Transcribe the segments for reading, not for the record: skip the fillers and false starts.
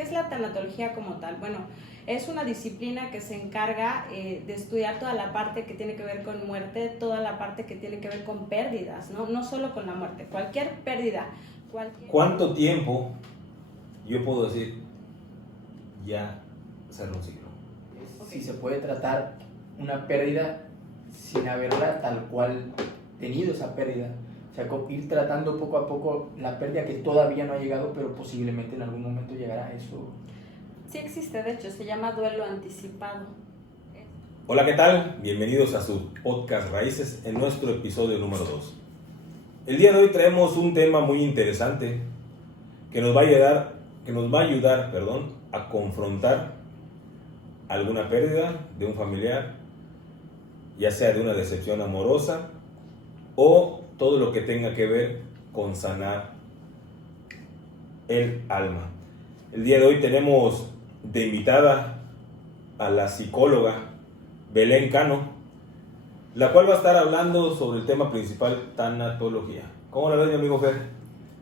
¿Qué es la tanatología como tal? Bueno, es una disciplina que se encarga de estudiar toda la parte que tiene que ver con muerte, toda la parte que tiene que ver con pérdidas, ¿no? No solo con la muerte, cualquier pérdida. ¿Cuánto tiempo yo puedo decir ya cerró un ciclo? Si se puede tratar una pérdida sin haberla tal cual tenido esa pérdida. O sea, ir tratando poco a poco la pérdida que todavía no ha llegado, pero posiblemente en algún momento llegará a eso. Sí existe, de hecho, se llama duelo anticipado. Hola, ¿qué tal? Bienvenidos a su podcast Raíces en nuestro episodio número 2. El día de hoy traemos un tema muy interesante que nos va a ayudar, a confrontar alguna pérdida de un familiar, ya sea de una decepción amorosa o todo lo que tenga que ver con sanar el alma. El día de hoy tenemos de invitada a la psicóloga Belén Cano, la cual va a estar hablando sobre el tema principal, tanatología. ¿Cómo la ves, mi amigo Fer?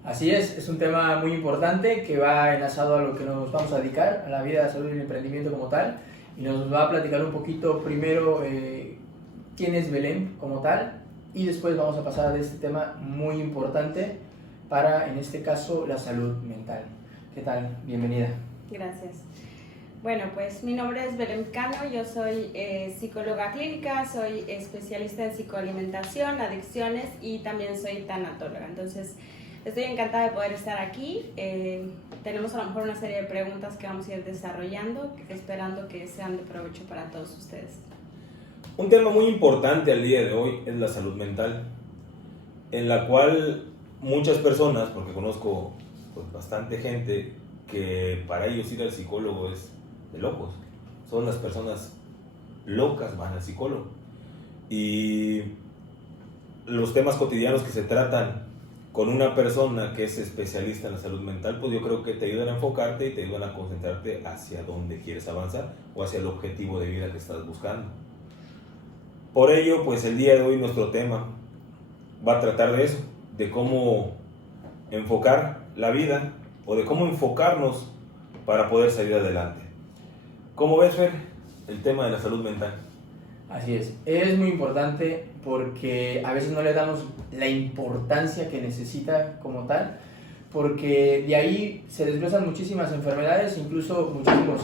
Así es un tema muy importante que va enlazado a lo que nos vamos a dedicar, a la vida, la salud y el emprendimiento como tal. Y nos va a platicar un poquito primero quién es Belén como tal, y después vamos a pasar a este tema muy importante para, en este caso, la salud mental. ¿Qué tal? Bienvenida. Gracias. Bueno, pues mi nombre es Belén Cano, yo soy psicóloga clínica, soy especialista en psicoalimentación, adicciones y también soy tanatóloga. Entonces, estoy encantada de poder estar aquí. Tenemos a lo mejor una serie de preguntas que vamos a ir desarrollando, esperando que sean de provecho para todos ustedes. Un tema muy importante al día de hoy es la salud mental, en la cual muchas personas, porque conozco pues, bastante gente, que para ellos ir al psicólogo es de locos. Son las personas locas van al psicólogo. Y los temas cotidianos que se tratan con una persona que es especialista en la salud mental, pues yo creo que te ayudan a enfocarte y te ayudan a concentrarte hacia dónde quieres avanzar o hacia el objetivo de vida que estás buscando. Por ello, pues el día de hoy nuestro tema va a tratar de eso, de cómo enfocar la vida o de cómo enfocarnos para poder salir adelante. ¿Cómo ves, Fer, el tema de la salud mental? Así es muy importante porque a veces no le damos la importancia que necesita como tal, porque de ahí se desglosan muchísimas enfermedades, incluso muchísimos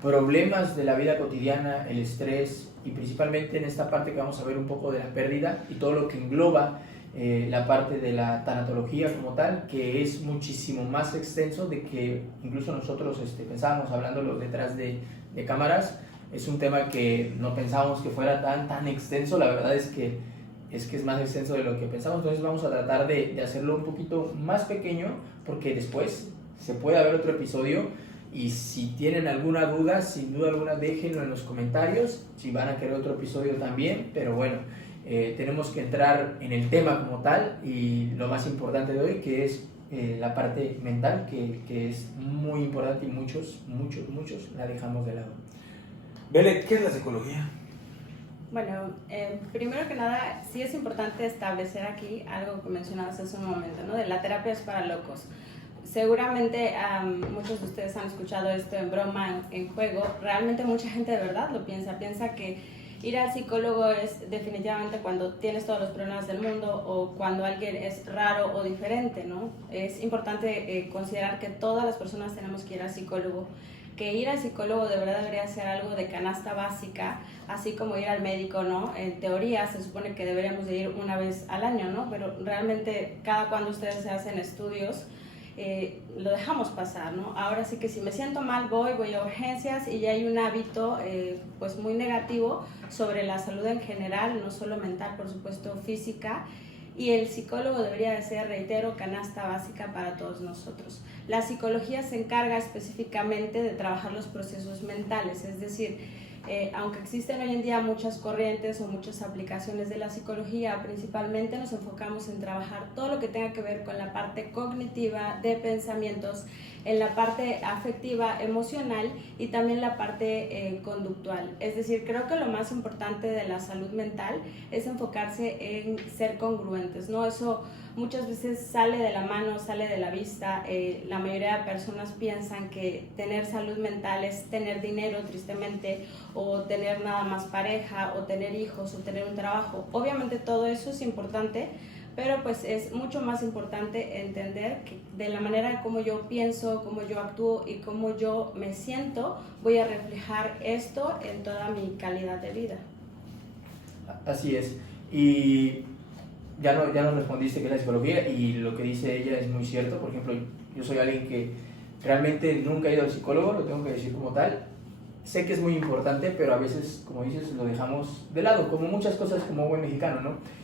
problemas de la vida cotidiana, el estrés, y principalmente en esta parte que vamos a ver un poco de la pérdida y todo lo que engloba la parte de la tanatología como tal, que es muchísimo más extenso de que incluso nosotros pensábamos, hablándolo detrás de cámaras. Es un tema que no pensábamos que fuera tan extenso. La verdad es que es más extenso de lo que pensamos. Entonces vamos a tratar de hacerlo un poquito más pequeño, porque después se puede haber otro episodio. Y si tienen alguna duda, sin duda alguna déjenlo en los comentarios, si van a querer otro episodio también. Pero bueno, tenemos que entrar en el tema como tal, y lo más importante de hoy, que es la parte mental, que es muy importante y muchos la dejamos de lado. Bele, ¿qué es la psicología? Bueno, primero que nada, sí es importante establecer aquí algo que mencionabas hace un momento, ¿no? De la terapia es para locos. Seguramente muchos de ustedes han escuchado esto en broma, en juego. Realmente mucha gente de verdad lo piensa que ir al psicólogo es definitivamente cuando tienes todos los problemas del mundo o cuando alguien es raro o diferente, ¿no? Es importante considerar que todas las personas tenemos que ir al psicólogo, que ir al psicólogo de verdad debería ser algo de canasta básica, así como ir al médico, ¿no? En teoría se supone que deberíamos de ir una vez al año, ¿no? Pero realmente cada cuando ustedes se hacen estudios, lo dejamos pasar, ¿no? Ahora sí que si me siento mal voy a urgencias, y ya hay un hábito pues muy negativo sobre la salud en general, no solo mental, por supuesto física, y el psicólogo debería de ser, reitero, canasta básica para todos nosotros. La psicología se encarga específicamente de trabajar los procesos mentales, es decir, aunque existen hoy en día muchas corrientes o muchas aplicaciones de la psicología, principalmente nos enfocamos en trabajar todo lo que tenga que ver con la parte cognitiva de pensamientos, en la parte afectiva, emocional y también la parte conductual. Es decir, creo que lo más importante de la salud mental es enfocarse en ser congruentes, ¿no? Eso muchas veces sale de la mano, sale de la vista. La mayoría de personas piensan que tener salud mental es tener dinero, tristemente, o tener nada más pareja, o tener hijos, o tener un trabajo. Obviamente todo eso es importante, pero pues es mucho más importante entender que de la manera como yo pienso, como yo actúo y como yo me siento, voy a reflejar esto en toda mi calidad de vida. Así es. Y ya nos respondiste que es la psicología, y lo que dice ella es muy cierto. Por ejemplo, yo soy alguien que realmente nunca ha ido al psicólogo, lo tengo que decir como tal. Sé que es muy importante, pero a veces, como dices, lo dejamos de lado, como muchas cosas como buen mexicano, ¿no?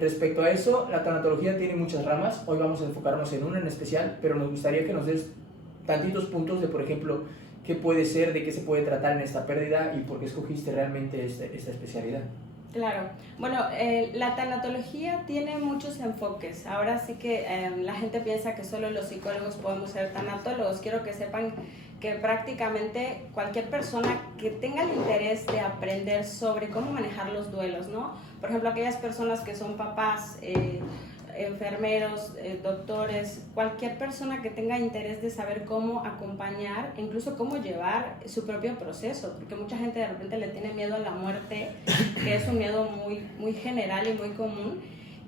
Respecto a eso, la tanatología tiene muchas ramas. Hoy vamos a enfocarnos en una en especial, pero nos gustaría que nos des tantitos puntos de, por ejemplo, qué puede ser, de qué se puede tratar en esta pérdida y por qué escogiste realmente esta especialidad. Claro, bueno, la tanatología tiene muchos enfoques. Ahora sí que la gente piensa que solo los psicólogos podemos ser tanatólogos. Quiero que sepan que prácticamente cualquier persona que tenga el interés de aprender sobre cómo manejar los duelos, ¿no? Por ejemplo, aquellas personas que son papás, enfermeros, doctores, cualquier persona que tenga interés de saber cómo acompañar, incluso cómo llevar su propio proceso, porque mucha gente de repente le tiene miedo a la muerte, que es un miedo muy general y muy común,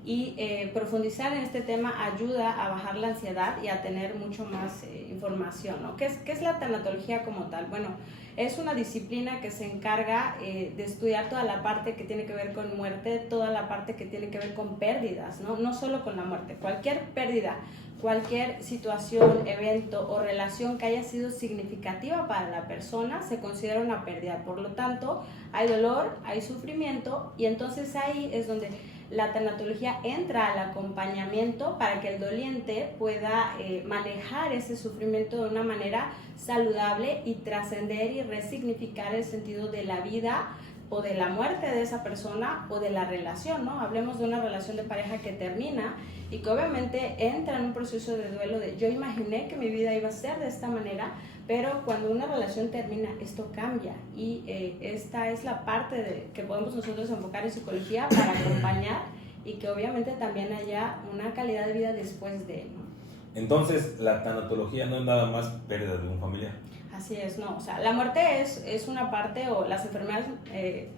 y profundizar en este tema ayuda a bajar la ansiedad y a tener mucho más información, ¿no? ¿Qué es la tanatología como tal? Bueno, es una disciplina que se encarga de estudiar toda la parte que tiene que ver con muerte, toda la parte que tiene que ver con pérdidas, ¿no? No solo con la muerte, cualquier pérdida, cualquier situación, evento o relación que haya sido significativa para la persona se considera una pérdida. Por lo tanto, hay dolor, hay sufrimiento, y entonces ahí es donde la tanatología entra al acompañamiento para que el doliente pueda manejar ese sufrimiento de una manera saludable y trascender y resignificar el sentido de la vida o de la muerte de esa persona o de la relación, ¿no? Hablemos de una relación de pareja que termina y que obviamente entra en un proceso de duelo de yo imaginé que mi vida iba a ser de esta manera, pero cuando una relación termina, esto cambia, y esta es la parte que podemos nosotros enfocar en psicología para acompañar y que obviamente también haya una calidad de vida después de, ¿no? Entonces, la tanatología no es nada más pérdida de un familiar. Así es, no, o sea, la muerte es una parte, o las enfermedades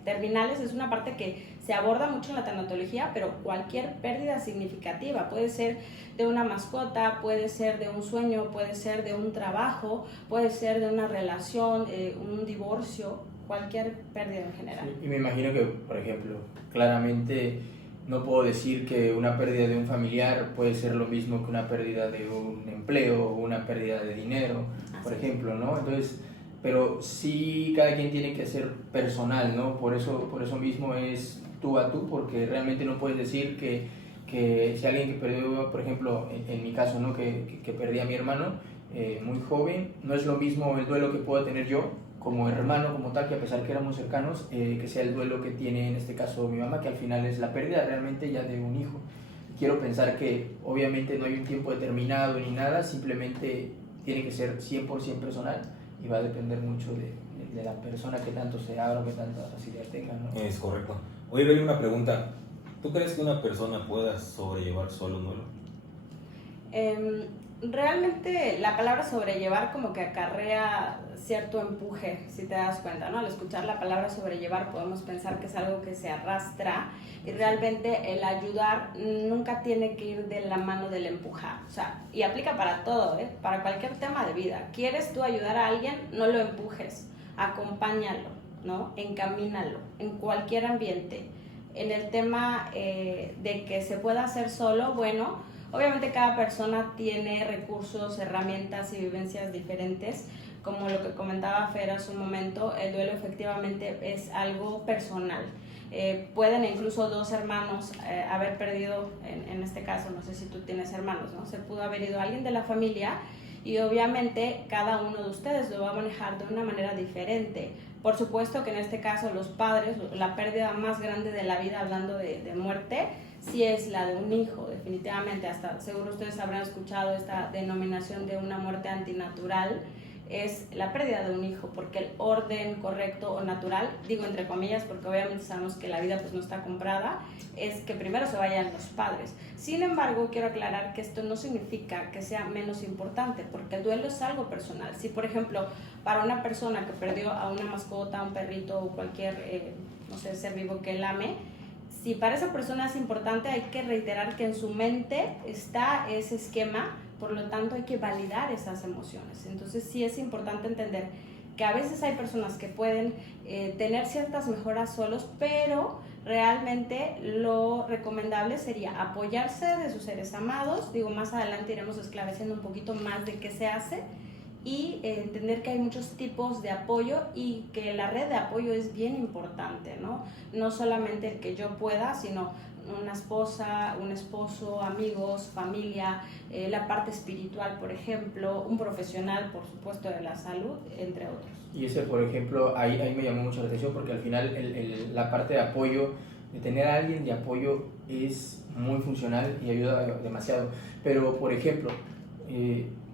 terminales es una parte que se aborda mucho en la tanatología, pero cualquier pérdida significativa, puede ser de una mascota, puede ser de un sueño, puede ser de un trabajo, puede ser de una relación, un divorcio, cualquier pérdida en general. Sí, y me imagino que, por ejemplo, claramente no puedo decir que una pérdida de un familiar puede ser lo mismo que una pérdida de un empleo o una pérdida de dinero, por ejemplo, ¿no? Entonces, pero sí cada quien tiene que ser personal, ¿no? Por eso mismo es tú a tú, porque realmente no puedes decir que si alguien que perdió, por ejemplo, en mi caso, ¿no? Que perdí a mi hermano muy joven, no es lo mismo el duelo que puedo tener yo como hermano, como tal, que a pesar que éramos cercanos, que sea el duelo que tiene en este caso mi mamá, que al final es la pérdida realmente ya de un hijo. Quiero pensar que obviamente no hay un tiempo determinado ni nada, simplemente tiene que ser 100% personal y va a depender mucho de la persona que tanto se abra o que tanta facilidad tenga, ¿no? Es correcto. Oye, Beli, una pregunta. ¿Tú crees que una persona pueda sobrellevar solo un duelo? Realmente la palabra sobrellevar como que acarrea cierto empuje, si te das cuenta, ¿no? Al escuchar la palabra sobrellevar podemos pensar que es algo que se arrastra, y realmente el ayudar nunca tiene que ir de la mano del empujar, o sea, y aplica para todo, para cualquier tema de vida. ¿Quieres tú ayudar a alguien? No lo empujes, acompáñalo, ¿no? Encamínalo en cualquier ambiente. En el tema de que se pueda hacer solo, bueno, obviamente cada persona tiene recursos, herramientas y vivencias diferentes. Como lo que comentaba Fer hace un momento, el duelo efectivamente es algo personal. Pueden incluso dos hermanos haber perdido, en este caso, no sé si tú tienes hermanos, ¿no? Se pudo haber ido alguien de la familia, y obviamente cada uno de ustedes lo va a manejar de una manera diferente. Por supuesto que en este caso los padres, la pérdida más grande de la vida, hablando de muerte, sí es la de un hijo, definitivamente. Hasta seguro ustedes habrán escuchado esta denominación de una muerte antinatural, es la pérdida de un hijo, porque el orden correcto o natural, digo entre comillas porque obviamente sabemos que la vida pues no está comprada, es que primero se vayan los padres. Sin embargo, quiero aclarar que esto no significa que sea menos importante, porque el duelo es algo personal. Si por ejemplo para una persona que perdió a una mascota, un perrito o cualquier no sé, ser vivo que él ame, si para esa persona es importante, hay que reiterar que en su mente está ese esquema, por lo tanto hay que validar esas emociones. Entonces sí es importante entender que a veces hay personas que pueden tener ciertas mejoras solos, pero realmente lo recomendable sería apoyarse de sus seres amados. Digo, más adelante iremos esclareciendo un poquito más de qué se hace, y entender que hay muchos tipos de apoyo y que la red de apoyo es bien importante, ¿no? No solamente el que yo pueda, sino una esposa, un esposo, amigos, familia, la parte espiritual, por ejemplo, un profesional, por supuesto, de la salud, entre otros. Y ese, por ejemplo, ahí me llamó mucho la atención, porque al final la parte de apoyo, de tener a alguien de apoyo es muy funcional y ayuda demasiado. Pero, por ejemplo,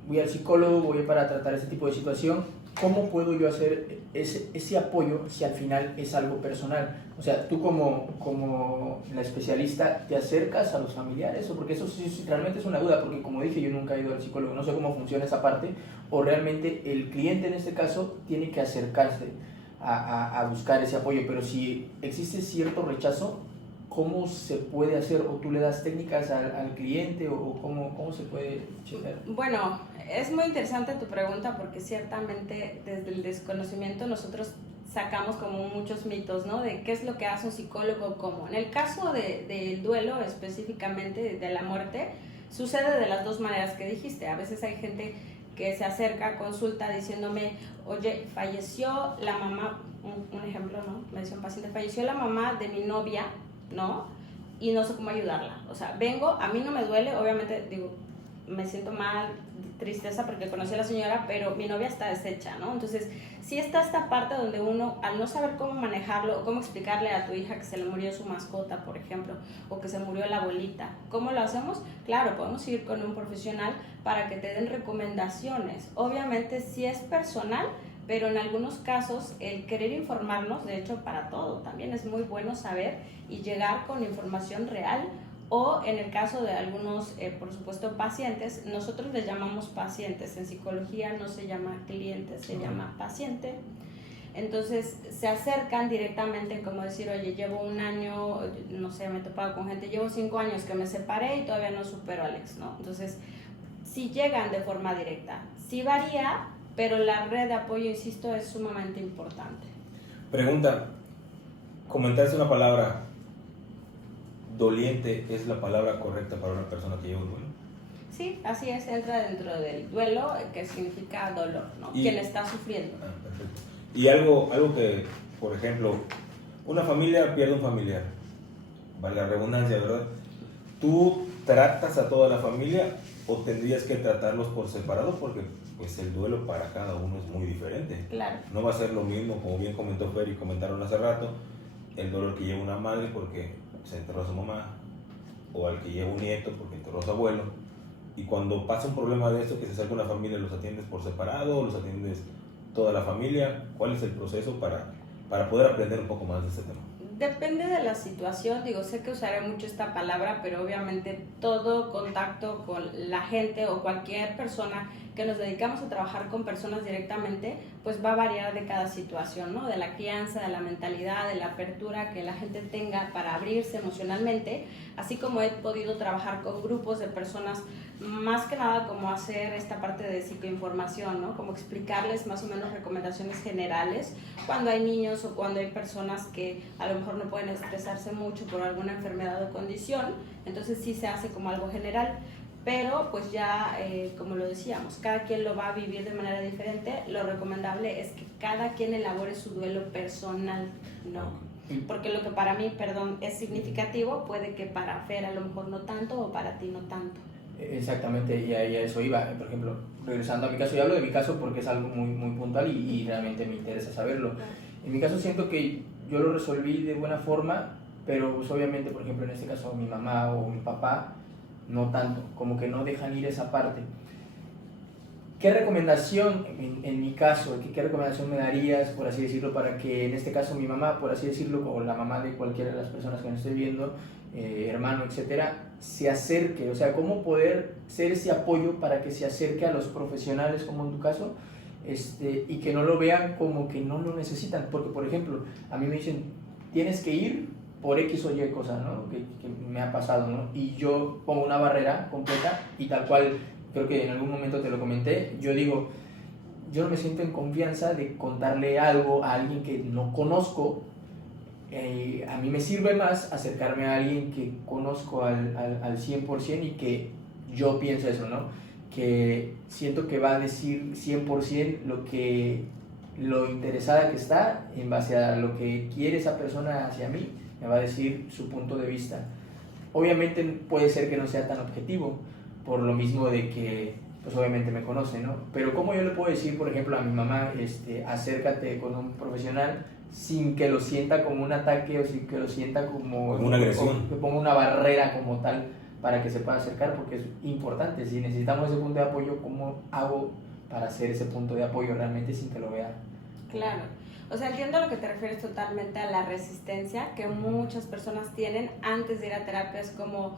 voy al psicólogo, voy para tratar ese tipo de situación, ¿cómo puedo yo hacer ese apoyo si al final es algo personal? O sea, tú como la especialista, ¿te acercas a los familiares? O porque eso sí, realmente es una duda, porque como dije, yo nunca he ido al psicólogo, no sé cómo funciona esa parte, o realmente el cliente en este caso tiene que acercarse a buscar ese apoyo, pero si existe cierto rechazo, ¿cómo se puede hacer? ¿O tú le das técnicas al cliente? ¿O cómo se puede checar? Bueno, es muy interesante tu pregunta, porque ciertamente desde el desconocimiento nosotros sacamos como muchos mitos, ¿no? De qué es lo que hace un psicólogo, cómo. En el caso del duelo, específicamente de la muerte, sucede de las dos maneras que dijiste. A veces hay gente que se acerca a consulta diciéndome, oye, falleció la mamá, un ejemplo, ¿no? Me dice un paciente, falleció la mamá de mi novia, ¿no? Y no sé cómo ayudarla. O sea, vengo, a mí no me duele, obviamente, digo, me siento mal, tristeza porque conocí a la señora, pero mi novia está deshecha, ¿no? Entonces, sí está esta parte donde uno, al no saber cómo manejarlo, o cómo explicarle a tu hija que se le murió su mascota, por ejemplo, o que se murió la abuelita, ¿cómo lo hacemos? Claro, podemos ir con un profesional para que te den recomendaciones. Obviamente, sí es personal, pero en algunos casos el querer informarnos, de hecho para todo, también es muy bueno saber y llegar con información real. O en el caso de algunos, por supuesto, pacientes, nosotros les llamamos pacientes, en psicología no se llama cliente, se llama paciente. Entonces se acercan directamente, como decir, oye, llevo un año, no sé, me he topado con gente, llevo 5 años que me separé y todavía no supero a Alex, ¿no? Entonces, sí llegan de forma directa, sí varía, pero la red de apoyo, insisto, es sumamente importante. Pregunta, comentaste una palabra, doliente, ¿es la palabra correcta para una persona que lleva un duelo? Sí, así es, entra dentro del duelo, que significa dolor, ¿no? Quien está sufriendo. Perfecto. Y algo que, por ejemplo, una familia pierde un familiar, valga la redundancia, ¿verdad? ¿Tú tratas a toda la familia o tendrías que tratarlos por separado? Porque pues el duelo para cada uno es muy diferente. Claro. No va a ser lo mismo, como bien comentó Fer y comentaron hace rato, el dolor que lleva una madre porque se enterró a su mamá, o al que lleva un nieto porque enterró a su abuelo. Y cuando pasa un problema de esto, que se salga una familia, ¿los atiendes por separado o los atiendes toda la familia? ¿Cuál es el proceso para poder aprender un poco más de este tema? Depende de la situación, digo, sé que usaré mucho esta palabra, pero obviamente todo contacto con la gente o cualquier persona que nos dedicamos a trabajar con personas directamente, pues va a variar de cada situación, ¿no? De la crianza, de la mentalidad, de la apertura que la gente tenga para abrirse emocionalmente, así como he podido trabajar con grupos de personas, más que nada como hacer esta parte de psicoinformación, ¿no? Como explicarles más o menos recomendaciones generales cuando hay niños o cuando hay personas que a lo mejor no pueden expresarse mucho por alguna enfermedad o condición, entonces sí se hace como algo general. Pero pues ya, como lo decíamos, cada quien lo va a vivir de manera diferente. Lo recomendable es que cada quien elabore su duelo personal, ¿no? Porque lo que para mí, es significativo, puede que para Fer a lo mejor no tanto o para ti no tanto. Exactamente, y a eso iba. Por ejemplo, regresando a mi caso, y hablo de mi caso porque es algo muy, muy puntual y realmente me interesa saberlo. En mi caso siento que yo lo resolví de buena forma pero pues obviamente, por ejemplo, en este caso mi mamá o mi papá, no tanto, como que no dejan ir esa parte. ¿Qué recomendación, en mi caso, qué recomendación me darías, por así decirlo, para que en este caso mi mamá, por así decirlo, o la mamá de cualquiera de las personas que me esté viendo, hermano, etcétera, se acerque? O sea, ¿cómo poder ser ese apoyo para que se acerque a los profesionales, como en tu caso, y que no lo vean como que no lo necesitan? Porque, por ejemplo, a mí me dicen, tienes que ir por X o Y cosa, ¿no? Que me ha pasado, ¿no? Y yo pongo una barrera completa y tal cual, creo que en algún momento te lo comenté, yo digo, yo no me siento en confianza de contarle algo a alguien que no conozco. A mí me sirve más acercarme a alguien que conozco al 100% y que yo pienso eso, ¿no? Que siento que va a decir 100% lo interesada que está en base a lo que quiere esa persona hacia mí, me va a decir su punto de vista. Obviamente puede ser que no sea tan objetivo, por lo mismo de que, pues obviamente me conoce, ¿no? Pero ¿cómo yo le puedo decir, por ejemplo, a mi mamá, acércate con un profesional sin que lo sienta como un ataque o sin que lo sienta como una agresión? Que ponga una barrera como tal para que se pueda acercar, porque es importante. Si necesitamos ese punto de apoyo, ¿cómo hago para hacer ese punto de apoyo realmente sin que lo vea? Claro. O sea, entiendo a lo que te refieres totalmente, a la resistencia que muchas personas tienen antes de ir a terapia. Es como,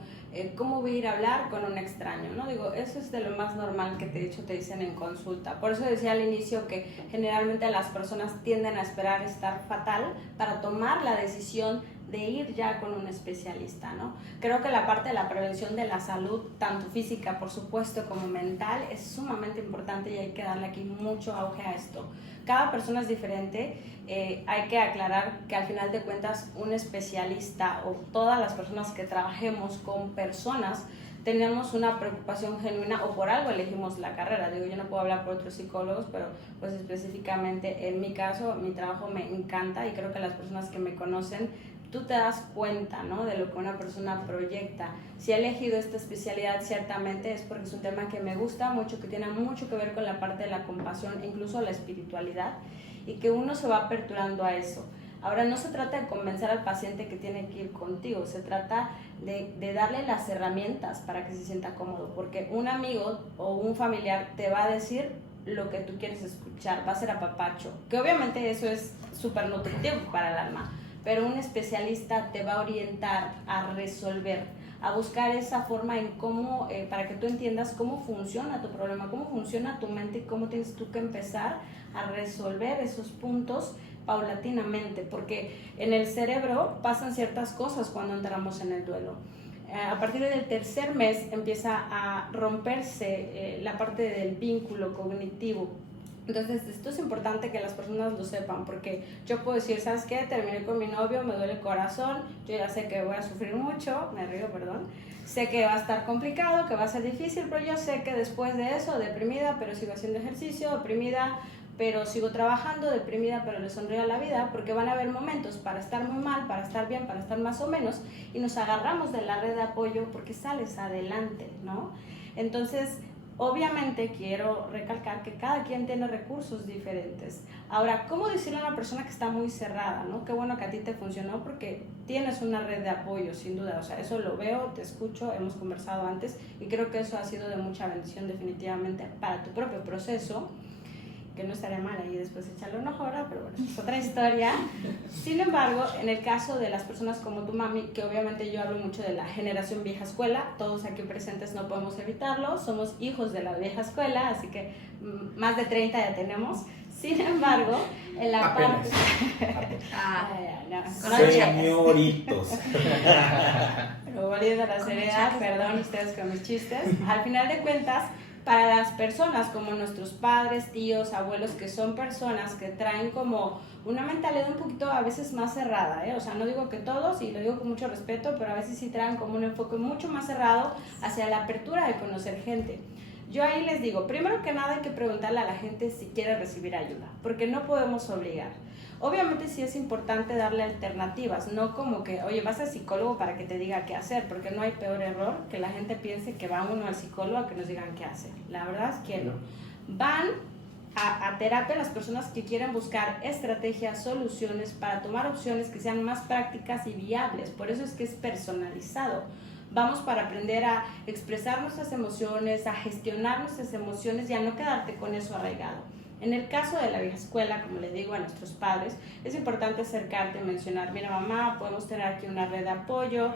¿cómo voy a ir a hablar con un extraño? ¿No? Digo, eso es de lo más normal que de hecho te dicen en consulta. Por eso decía al inicio que generalmente las personas tienden a esperar estar fatal para tomar la decisión de ir ya con un especialista, ¿no? Creo que la parte de la prevención de la salud, tanto física, por supuesto, como mental, es sumamente importante y hay que darle aquí mucho auge a esto. Cada persona es diferente, hay que aclarar que al final de cuentas un especialista o todas las personas que trabajemos con personas tenemos una preocupación genuina o por algo elegimos la carrera. Digo, yo no puedo hablar por otros psicólogos, pero pues específicamente en mi caso, mi trabajo me encanta y creo que las personas que me conocen, tú te das cuenta, ¿no?, de lo que una persona proyecta. Si he elegido esta especialidad, ciertamente es porque es un tema que me gusta mucho, que tiene mucho que ver con la parte de la compasión, incluso la espiritualidad, y que uno se va aperturando a eso. Ahora, no se trata de convencer al paciente que tiene que ir contigo, se trata de darle las herramientas para que se sienta cómodo, porque un amigo o un familiar te va a decir lo que tú quieres escuchar, va a ser apapacho, que obviamente eso es súper nutritivo para el alma, pero un especialista te va a orientar a resolver, a buscar esa forma en cómo, para que tú entiendas cómo funciona tu problema, cómo funciona tu mente y cómo tienes tú que empezar a resolver esos puntos paulatinamente, porque en el cerebro pasan ciertas cosas cuando entramos en el duelo. A partir del tercer mes empieza a romperse la parte del vínculo cognitivo. Entonces, esto es importante que las personas lo sepan, porque yo puedo decir, ¿sabes qué? Terminé con mi novio, me duele el corazón, yo ya sé que voy a sufrir mucho, me río, perdón, sé que va a estar complicado, que va a ser difícil, pero yo sé que después de eso, deprimida, pero sigo haciendo ejercicio, deprimida, pero sigo trabajando, deprimida, pero le sonrío a la vida, porque van a haber momentos para estar muy mal, para estar bien, para estar más o menos, y nos agarramos de la red de apoyo porque sales adelante, ¿no? Entonces, obviamente quiero recalcar que cada quien tiene recursos diferentes. Ahora, ¿cómo decirle a una persona que está muy cerrada, ¿no? Qué bueno que a ti te funcionó porque tienes una red de apoyo, sin duda. O sea, eso lo veo, te escucho, hemos conversado antes y creo que eso ha sido de mucha bendición definitivamente para tu propio proceso, que no estaría mal ahí después echarle una hora, pero bueno, es otra historia. Sin embargo, en el caso de las personas como tu mami, que obviamente yo hablo mucho de la generación vieja escuela, todos aquí presentes no podemos evitarlo, somos hijos de la vieja escuela, así que más de 30 ya tenemos. Sin embargo, en la parte... Señoritos. Pero volviendo a la seriedad, perdón ustedes con mis chistes, al final de cuentas, para las personas como nuestros padres, tíos, abuelos, que son personas que traen como una mentalidad un poquito a veces más cerrada, o sea, no digo que todos, y lo digo con mucho respeto, pero a veces sí traen como un enfoque mucho más cerrado hacia la apertura de conocer gente. Yo ahí les digo, primero que nada hay que preguntarle a la gente si quiere recibir ayuda, porque no podemos obligar. Obviamente sí es importante darle alternativas, no como que, oye, vas al psicólogo para que te diga qué hacer, porque no hay peor error que la gente piense que va uno al psicólogo a que nos digan qué hacer. La verdad es que no. Van a terapia las personas que quieren buscar estrategias, soluciones para tomar opciones que sean más prácticas y viables. Por eso es que es personalizado. Vamos para aprender a expresar nuestras emociones, a gestionar nuestras emociones y a no quedarte con eso arraigado. En el caso de la vieja escuela, como le digo a nuestros padres, es importante acercarte y mencionar, mira mamá, podemos tener aquí una red de apoyo,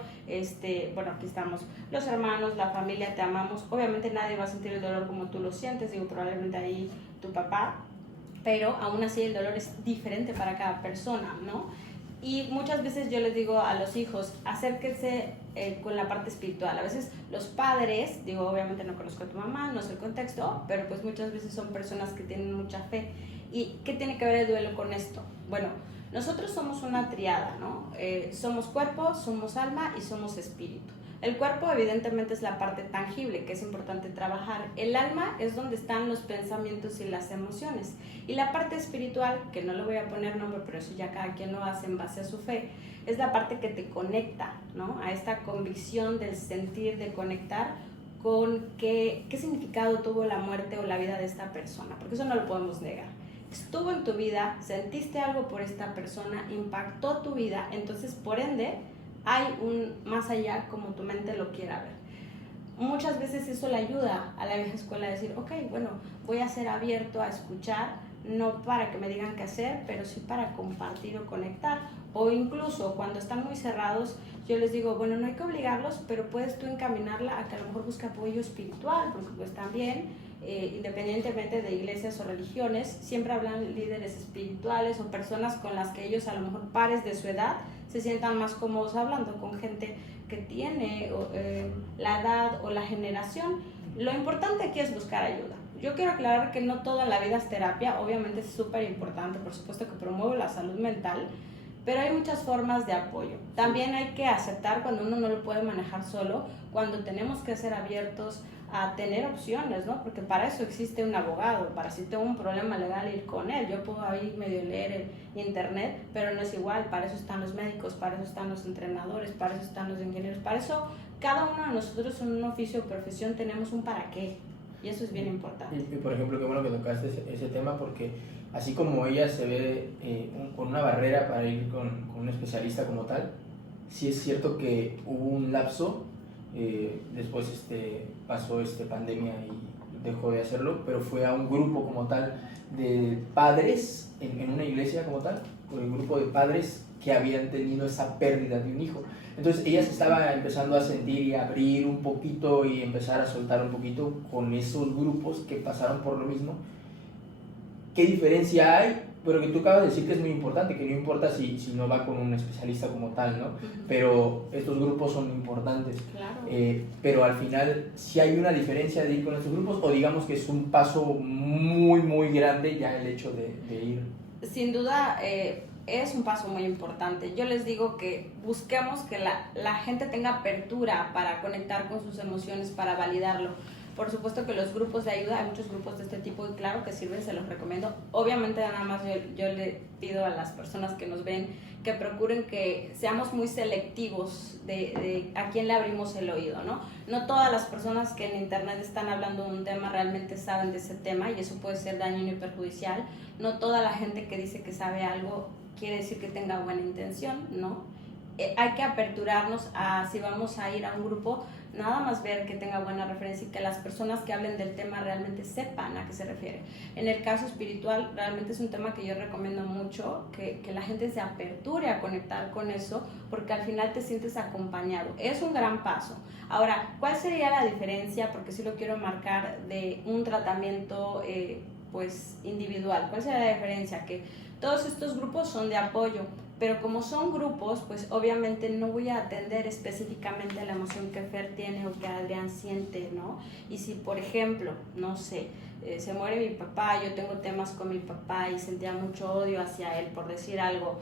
bueno, aquí estamos los hermanos, la familia, te amamos. Obviamente nadie va a sentir el dolor como tú lo sientes, digo, probablemente ahí tu papá, pero aún así el dolor es diferente para cada persona, ¿no? Y muchas veces yo les digo a los hijos, acérquense con la parte espiritual. A veces los padres, digo, obviamente no conozco a tu mamá, no sé el contexto, pero pues muchas veces son personas que tienen mucha fe. ¿Y qué tiene que ver el duelo con esto? Bueno, nosotros somos una triada, ¿no? Somos cuerpo, somos alma y somos espíritu. El cuerpo evidentemente es la parte tangible que es importante trabajar. El alma es donde están los pensamientos y las emociones. Y la parte espiritual, que no le voy a poner nombre, pero eso ya cada quien lo hace en base a su fe, es la parte que te conecta, ¿no? A esta convicción del sentir, de conectar con qué significado tuvo la muerte o la vida de esta persona, porque eso no lo podemos negar. Estuvo en tu vida, sentiste algo por esta persona, impactó tu vida, entonces por ende hay un más allá como tu mente lo quiera ver. Muchas veces eso le ayuda a la vieja escuela a decir, ok, bueno, voy a ser abierto a escuchar, no para que me digan qué hacer, pero sí para compartir o conectar. O incluso cuando están muy cerrados, yo les digo, bueno, no hay que obligarlos, pero puedes tú encaminarla a que a lo mejor busque apoyo espiritual, porque pues también, independientemente de iglesias o religiones, siempre hablan líderes espirituales o personas con las que ellos, a lo mejor pares de su edad, se sientan más cómodos hablando con gente que tiene la edad o la generación. Lo importante aquí es buscar ayuda. Yo quiero aclarar que no toda la vida es terapia, obviamente es súper importante, por supuesto que promueve la salud mental, pero hay muchas formas de apoyo. También hay que aceptar cuando uno no lo puede manejar solo, cuando tenemos que ser abiertos a tener opciones, ¿no? Porque para eso existe un abogado, para si tengo un problema legal ir con él. Yo puedo ahí medio leer en internet, pero no es igual. Para eso están los médicos, para eso están los entrenadores, para eso están los ingenieros, para eso cada uno de nosotros en un oficio o profesión tenemos un para qué, y eso es bien importante. Y por ejemplo, qué bueno que tocaste ese tema, porque así como ella se ve con una barrera para ir con un especialista como tal, sí es cierto que hubo un lapso. Después pasó pandemia y dejó de hacerlo, pero fue a un grupo como tal de padres en una iglesia como tal, por el grupo de padres que habían tenido esa pérdida de un hijo. Entonces ella se estaba empezando a sentir y a abrir un poquito y empezar a soltar un poquito con esos grupos que pasaron por lo mismo. ¿Qué diferencia hay? Pero que tú acabas de decir que es muy importante, que no importa si no va con un especialista como tal, ¿no? Pero estos grupos son importantes. Claro. Pero al final, ¿sí hay una diferencia de ir con estos grupos o digamos que es un paso muy, muy grande ya el hecho de ir? Sin duda es un paso muy importante. Yo les digo que busquemos que la gente tenga apertura para conectar con sus emociones, para validarlo. Por supuesto que los grupos de ayuda, hay muchos grupos de este tipo y claro que sirven, se los recomiendo. Obviamente nada más yo le pido a las personas que nos ven que procuren que seamos muy selectivos de a quién le abrimos el oído, ¿no? No todas las personas que en internet están hablando de un tema realmente saben de ese tema y eso puede ser dañino y perjudicial. No toda la gente que dice que sabe algo quiere decir que tenga buena intención, ¿no? Hay que aperturarnos a, si vamos a ir a un grupo, nada más ver que tenga buena referencia y que las personas que hablen del tema realmente sepan a qué se refiere. En el caso espiritual, realmente es un tema que yo recomiendo mucho, que la gente se aperture a conectar con eso, porque al final te sientes acompañado. Es un gran paso. Ahora, ¿cuál sería la diferencia? Porque sí lo quiero marcar de un tratamiento pues individual. ¿Cuál sería la diferencia? Que todos estos grupos son de apoyo, pero como son grupos, pues obviamente no voy a atender específicamente la emoción que Fer tiene o que Adrián siente, ¿no? Y si, por ejemplo, no sé, se muere mi papá, yo tengo temas con mi papá y sentía mucho odio hacia él, por decir algo,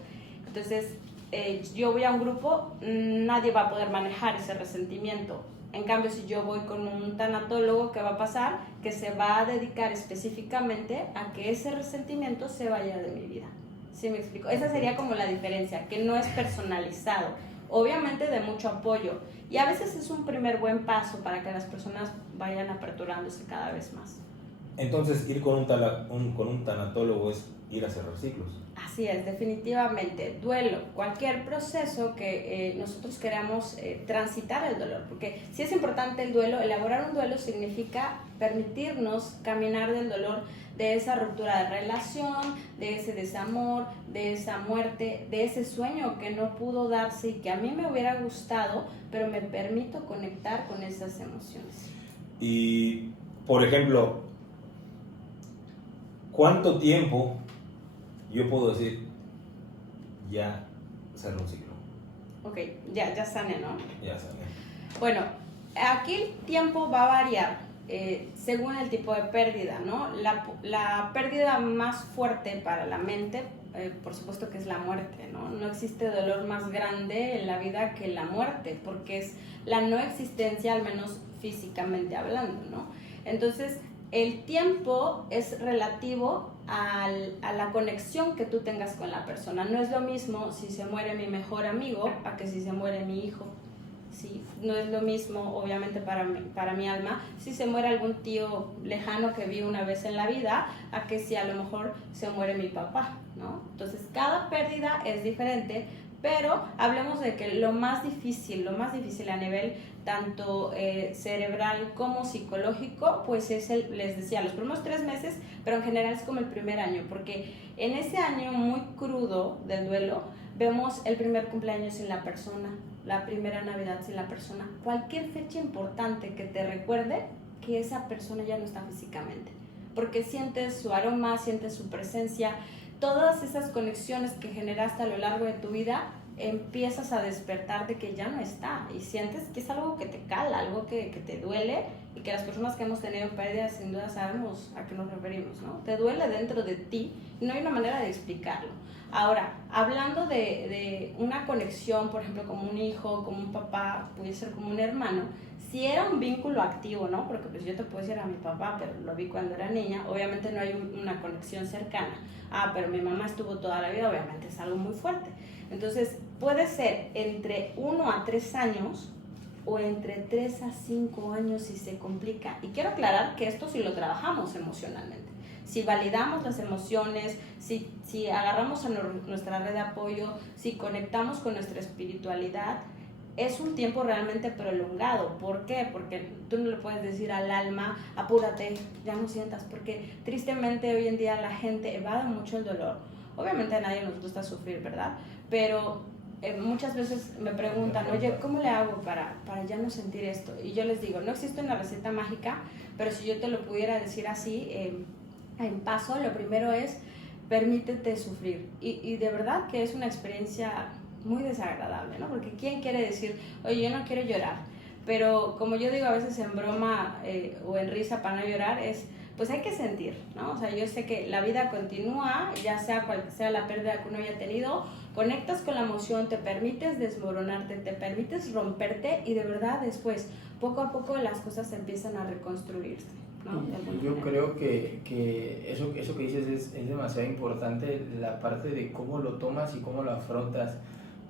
entonces yo voy a un grupo, nadie va a poder manejar ese resentimiento. En cambio, si yo voy con un tanatólogo, ¿qué va a pasar? Que se va a dedicar específicamente a que ese resentimiento se vaya de mi vida. ¿Sí me explico? Esa sería como la diferencia, que no es personalizado, obviamente de mucho apoyo, y a veces es un primer buen paso para que las personas vayan aperturándose cada vez más. Entonces, ir con con un tanatólogo es ir a cerrar ciclos. Así es, definitivamente. Duelo, cualquier proceso que nosotros queramos transitar el dolor, porque si es importante el duelo, elaborar un duelo significa permitirnos caminar del dolor, de esa ruptura de relación, de ese desamor, de esa muerte, de ese sueño que no pudo darse y que a mí me hubiera gustado, pero me permito conectar con esas emociones. Y, por ejemplo, ¿cuánto tiempo yo puedo decir, ya cerré un ciclo? Ok, ya sané, ¿no? Ya sané. Bueno, aquí el tiempo va a variar según el tipo de pérdida, ¿no? La pérdida más fuerte para la mente, por supuesto que es la muerte, ¿no? No existe dolor más grande en la vida que la muerte, porque es la no existencia, al menos físicamente hablando, ¿no? Entonces, el tiempo es relativo a la conexión que tú tengas con la persona. No es lo mismo si se muere mi mejor amigo a que si se muere mi hijo. ¿Sí? No es lo mismo, obviamente, para mi alma, si se muere algún tío lejano que vi una vez en la vida, a que si a lo mejor se muere mi papá, ¿no? Entonces, cada pérdida es diferente, pero hablemos de que lo más difícil a nivel tanto cerebral como psicológico, pues es les decía, los primeros 3 meses, pero en general es como el primer año, porque en ese año muy crudo del duelo, vemos el primer cumpleaños sin la persona, la primera Navidad sin la persona, cualquier fecha importante que te recuerde que esa persona ya no está físicamente, porque sientes su aroma, sientes su presencia, todas esas conexiones que generaste a lo largo de tu vida, empiezas a despertar de que ya no está y sientes que es algo que te cala, algo que te duele, y que las personas que hemos tenido pérdidas sin duda sabemos a qué nos referimos, ¿no? Te duele dentro de ti y no hay una manera de explicarlo. Ahora, hablando de una conexión, por ejemplo, como un hijo, como un papá, puede ser como un hermano, si era un vínculo activo, ¿no? Porque pues yo te puedo decir a mi papá, pero lo vi cuando era niña, obviamente no hay una conexión cercana. Ah, pero mi mamá estuvo toda la vida, obviamente es algo muy fuerte. Entonces, puede ser entre 1 a 3 años o entre 3 a 5 años si se complica. Y quiero aclarar que esto sí lo trabajamos emocionalmente. Si validamos las emociones, si agarramos a nuestra red de apoyo, si conectamos con nuestra espiritualidad, es un tiempo realmente prolongado. ¿Por qué? Porque tú no le puedes decir al alma, apúrate, ya no sientas, porque tristemente hoy en día la gente evade mucho el dolor. Obviamente a nadie nos gusta sufrir, ¿verdad? Pero muchas veces me preguntan, oye, ¿cómo le hago para ya no sentir esto? Y yo les digo, no existe una receta mágica, pero si yo te lo pudiera decir así, en paso, lo primero es, permítete sufrir. Y de verdad que es una experiencia muy desagradable, ¿no? Porque ¿quién quiere decir, oye, yo no quiero llorar? Pero como yo digo a veces en broma o en risa para no llorar, pues hay que sentir, ¿no? O sea, yo sé que la vida continúa, ya sea cual sea la pérdida que uno haya tenido, conectas con la emoción, te permites desmoronarte, te permites romperte y de verdad después, poco a poco las cosas empiezan a reconstruirse, ¿no? Yo creo que eso que dices es demasiado importante, la parte de cómo lo tomas y cómo lo afrontas,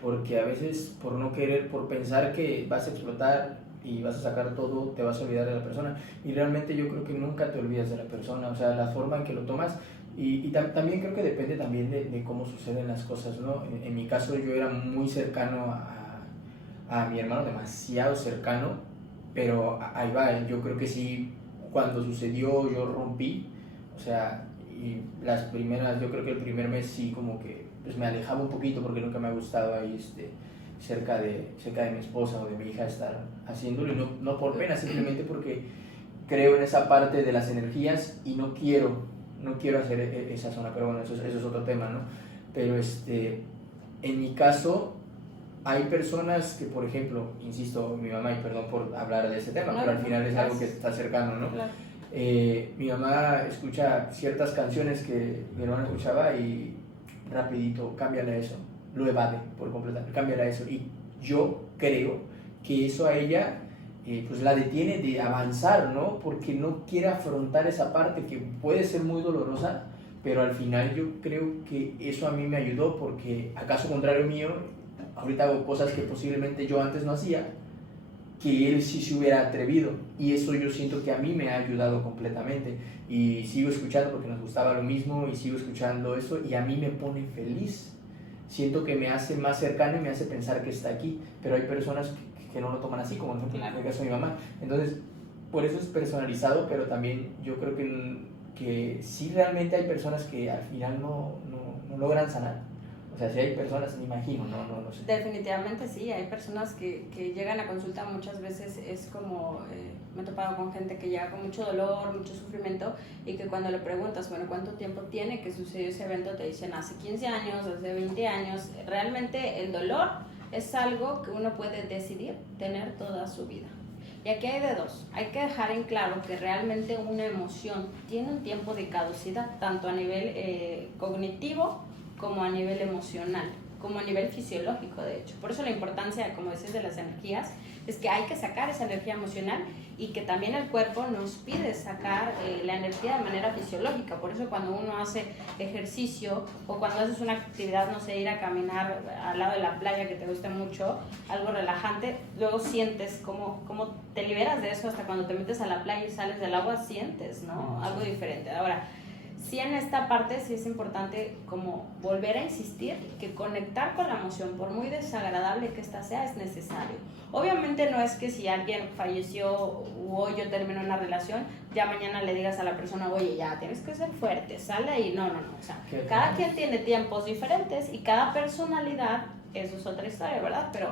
porque a veces por no querer, por pensar que vas a explotar y vas a sacar todo, te vas a olvidar de la persona, y realmente yo creo que nunca te olvidas de la persona, o sea, la forma en que lo tomas, y también creo que depende también de cómo suceden las cosas, ¿no? En mi caso yo era muy cercano a mi hermano, demasiado cercano, pero ahí va, yo creo que sí, cuando sucedió yo rompí, o sea, y las primeras, yo creo que el primer mes sí como que pues me alejaba un poquito porque nunca me ha gustado ahí cerca de mi esposa o de mi hija estar haciéndolo, y no por pena, simplemente porque creo en esa parte de las energías y no quiero hacer esa zona, pero bueno, eso es otro tema, ¿no? Pero en mi caso hay personas que, por ejemplo, insisto, mi mamá, y perdón por hablar de este tema, pero al final es algo que está cercano, ¿no? Claro. Mi mamá escucha ciertas canciones que mi hermano escuchaba y rapidito, cámbiale a eso, lo evade por completo, cámbiale a eso, y yo creo que eso a ella pues la detiene de avanzar, ¿no? Porque no quiere afrontar esa parte que puede ser muy dolorosa, pero al final yo creo que eso a mí me ayudó, porque a caso contrario mío, ahorita hago cosas que posiblemente yo antes no hacía, que él sí se hubiera atrevido, y eso yo siento que a mí me ha ayudado completamente, y sigo escuchando porque nos gustaba lo mismo, y sigo escuchando eso, y a mí me pone feliz, siento que me hace más cercano y me hace pensar que está aquí, pero hay personas que no lo toman así, como por ejemplo en el caso de mi mamá. Entonces, por eso es personalizado, pero también yo creo que sí realmente hay personas que al final no logran sanar. O sea, si hay personas, me imagino, no sé. Definitivamente sí, hay personas que llegan a consulta muchas veces, es como, me he topado con gente que llega con mucho dolor, mucho sufrimiento, y que cuando le preguntas, bueno, ¿cuánto tiempo tiene que sucedió ese evento? Te dicen hace 15 años, hace 20 años. Realmente el dolor es algo que uno puede decidir tener toda su vida. Y aquí hay de dos, hay que dejar en claro que realmente una emoción tiene un tiempo de caducidad, tanto a nivel cognitivo, como a nivel emocional, como a nivel fisiológico, de hecho. Por eso la importancia, como decís, de las energías, es que hay que sacar esa energía emocional, y que también el cuerpo nos pide sacar la energía de manera fisiológica. Por eso cuando uno hace ejercicio, o cuando haces una actividad, no sé, ir a caminar al lado de la playa que te guste mucho, algo relajante, luego sientes cómo te liberas de eso. Hasta cuando te metes a la playa y sales del agua, sientes, ¿no? Algo diferente. Ahora, sí, en esta parte sí es importante como volver a insistir que conectar con la emoción, por muy desagradable que ésta sea, es necesario. Obviamente no es que si alguien falleció o hoy yo termino una relación, ya mañana le digas a la persona, oye, ya tienes que ser fuerte, sale ahí. No. O sea, cada quien tiene tiempos diferentes y cada personalidad, eso es otra historia, ¿verdad? Pero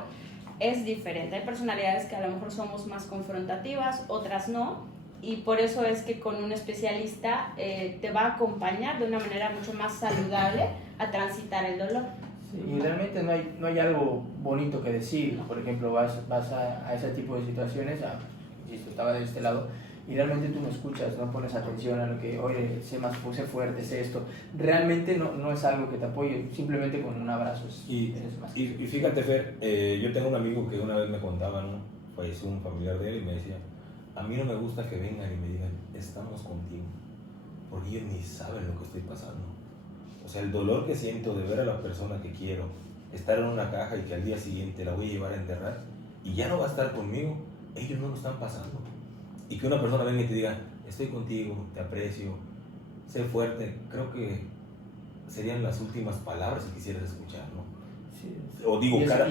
es diferente. Hay personalidades que a lo mejor somos más confrontativas, otras no. Y por eso es que con un especialista te va a acompañar de una manera mucho más saludable a transitar el dolor. Sí, y realmente no hay algo bonito que decir. Por ejemplo, vas a ese tipo de situaciones, insisto, estaba de este lado, y realmente tú no escuchas, no pones atención a lo que, oye, sé fuerte, sé esto. Realmente no es algo que te apoye, simplemente con un abrazo. Y fíjate, Fer, yo tengo un amigo que una vez me contaba, ¿no? Falleció un familiar de él y me decía, a mí no me gusta que vengan y me digan, estamos contigo, porque ellos ni saben lo que estoy pasando. O sea, el dolor que siento de ver a la persona que quiero, estar en una caja y que al día siguiente la voy a llevar a enterrar y ya no va a estar conmigo, ellos no lo están pasando. Y que una persona venga y te diga, estoy contigo, te aprecio, sé fuerte, creo que serían las últimas palabras que quisieras escuchar, ¿no? Sí. O digo, cada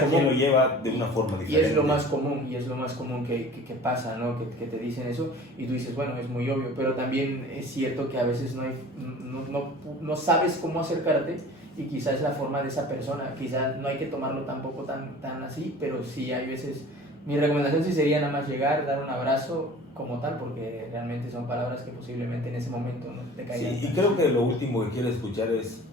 común, quien lo lleva de una forma diferente. Y es lo más común que pasa, ¿no? Que te dicen eso y tú dices, bueno, es muy obvio, pero también es cierto que a veces no sabes cómo acercarte, y quizás es la forma de esa persona. Quizás no hay que tomarlo tampoco tan así, pero sí hay veces. Mi recomendación sí sería nada más llegar, dar un abrazo como tal, porque realmente son palabras que posiblemente en ese momento no te caigan. Sí, y creo que lo último que quieres escuchar es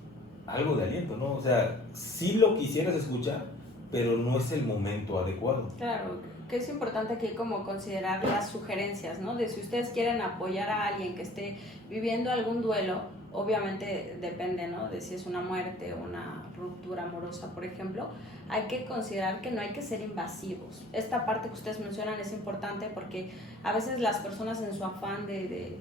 algo de aliento, ¿no? O sea, sí lo quisieras escuchar, pero no es el momento adecuado. Claro, que es importante aquí como considerar las sugerencias, ¿no? De si ustedes quieren apoyar a alguien que esté viviendo algún duelo, obviamente depende, ¿no? De si es una muerte o una ruptura amorosa, por ejemplo, hay que considerar que no hay que ser invasivos. Esta parte que ustedes mencionan es importante porque a veces las personas en su afán de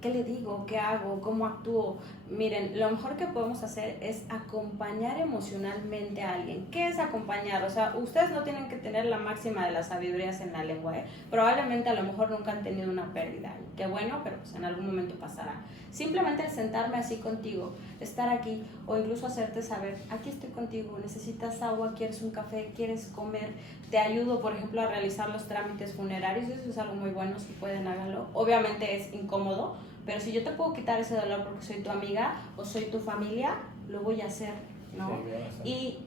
¿qué le digo? ¿Qué hago? ¿Cómo actúo? Miren, lo mejor que podemos hacer es acompañar emocionalmente a alguien. ¿Qué es acompañar? O sea, ustedes no tienen que tener la máxima de las sabidurías en la lengua, ¿eh? Probablemente a lo mejor nunca han tenido una pérdida. Qué bueno, pero pues en algún momento pasará. Simplemente el sentarme así contigo, estar aquí, o incluso hacerte saber, aquí estoy contigo, necesitas agua, quieres un café, quieres comer, te ayudo, por ejemplo, a realizar los trámites funerarios. Eso es algo muy bueno, si pueden, háganlo. Obviamente es incómodo, pero si yo te puedo quitar ese dolor porque soy tu amiga o soy tu familia, lo voy a hacer, ¿no? Y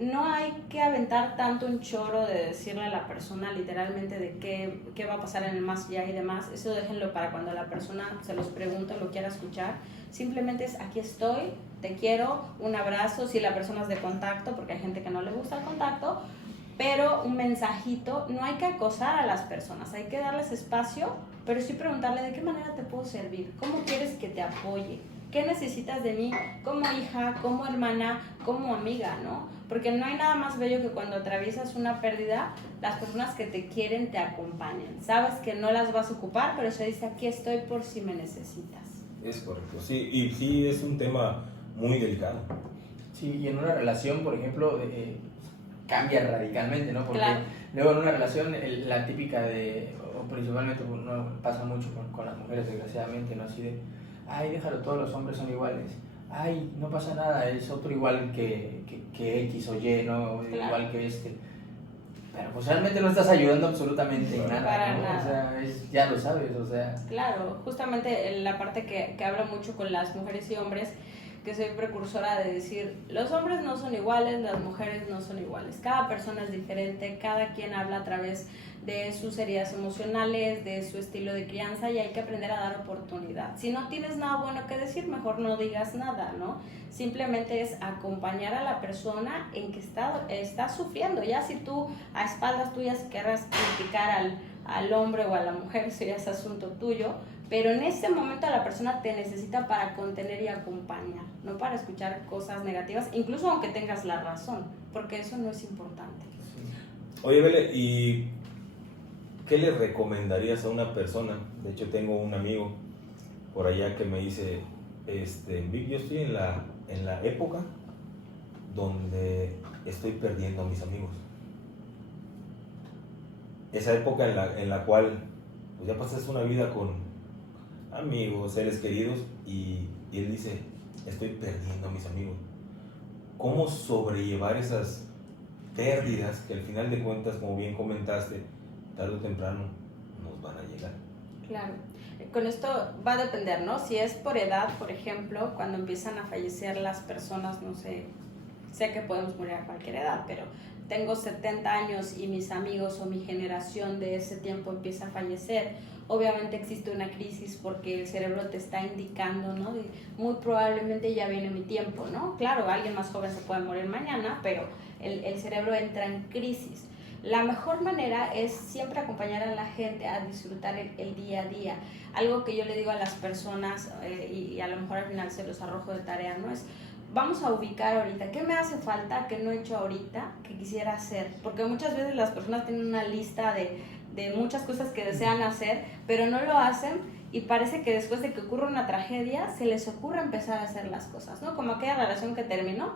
no hay que aventar tanto un choro de decirle a la persona literalmente de qué va a pasar en el más allá y demás. Eso déjenlo para cuando la persona se los pregunte o lo quiera escuchar. Simplemente es, aquí estoy, te quiero, un abrazo, si la persona es de contacto, porque hay gente que no le gusta el contacto, pero un mensajito. No hay que acosar a las personas, hay que darles espacio, pero sí preguntarle de qué manera te puedo servir, cómo quieres que te apoye, qué necesitas de mí como hija, como hermana, como amiga, ¿no? Porque no hay nada más bello que cuando atraviesas una pérdida, las personas que te quieren te acompañan. Sabes que no las vas a ocupar, pero se dice, aquí estoy por si me necesitas. Es correcto, sí, y sí es un tema muy delicado. Sí, y en una relación, por ejemplo, cambia radicalmente, ¿no? Porque Claro. luego en una relación, la típica o principalmente pasa mucho con las mujeres, desgraciadamente, ¿no? Así de, ay, déjalo, todos los hombres son iguales, ay, no pasa nada, es otro igual que X o Y, ¿no? Claro. Igual que este. Pero pues realmente no estás ayudando absolutamente en nada, Para ¿no? nada. O sea, ya lo sabes, o sea. Claro, justamente en la parte que hablo mucho con las mujeres y hombres, que soy precursora de decir, los hombres no son iguales, las mujeres no son iguales, cada persona es diferente, cada quien habla a través de sus heridas emocionales, de su estilo de crianza, y hay que aprender a dar oportunidad. Si no tienes nada bueno que decir, mejor no digas nada, ¿no? Simplemente es acompañar a la persona en que está sufriendo. Ya si tú a espaldas tuyas querrás criticar al hombre o a la mujer, eso ya es asunto tuyo, pero en ese momento la persona te necesita para contener y acompañar, no para escuchar cosas negativas, incluso aunque tengas la razón, porque eso no es importante. Oye, Bele, ¿y qué le recomendarías a una persona? De hecho, tengo un amigo por allá que me dice, Vic, yo estoy en la época donde estoy perdiendo a mis amigos. Esa época en la cual pues, ya pasas una vida con amigos, seres queridos, y él dice, estoy perdiendo a mis amigos. ¿Cómo sobrellevar esas pérdidas que al final de cuentas, como bien comentaste, tarde o temprano nos van a llegar? Claro, con esto va a depender, ¿no? Si es por edad, por ejemplo, cuando empiezan a fallecer las personas, no sé que podemos morir a cualquier edad, pero tengo 70 años y mis amigos o mi generación de ese tiempo empieza a fallecer, obviamente existe una crisis porque el cerebro te está indicando, ¿no? Muy probablemente ya viene mi tiempo, ¿no? Claro, alguien más joven se puede morir mañana, pero el cerebro entra en crisis. La mejor manera es siempre acompañar a la gente a disfrutar el día a día. Algo que yo le digo a las personas, y a lo mejor al final se los arrojo de tarea, ¿no? Es, vamos a ubicar ahorita, ¿qué me hace falta que no he hecho ahorita que quisiera hacer? Porque muchas veces las personas tienen una lista de muchas cosas que desean hacer, pero no lo hacen, y parece que después de que ocurre una tragedia se les ocurre empezar a hacer las cosas, ¿no? Como aquella relación que terminó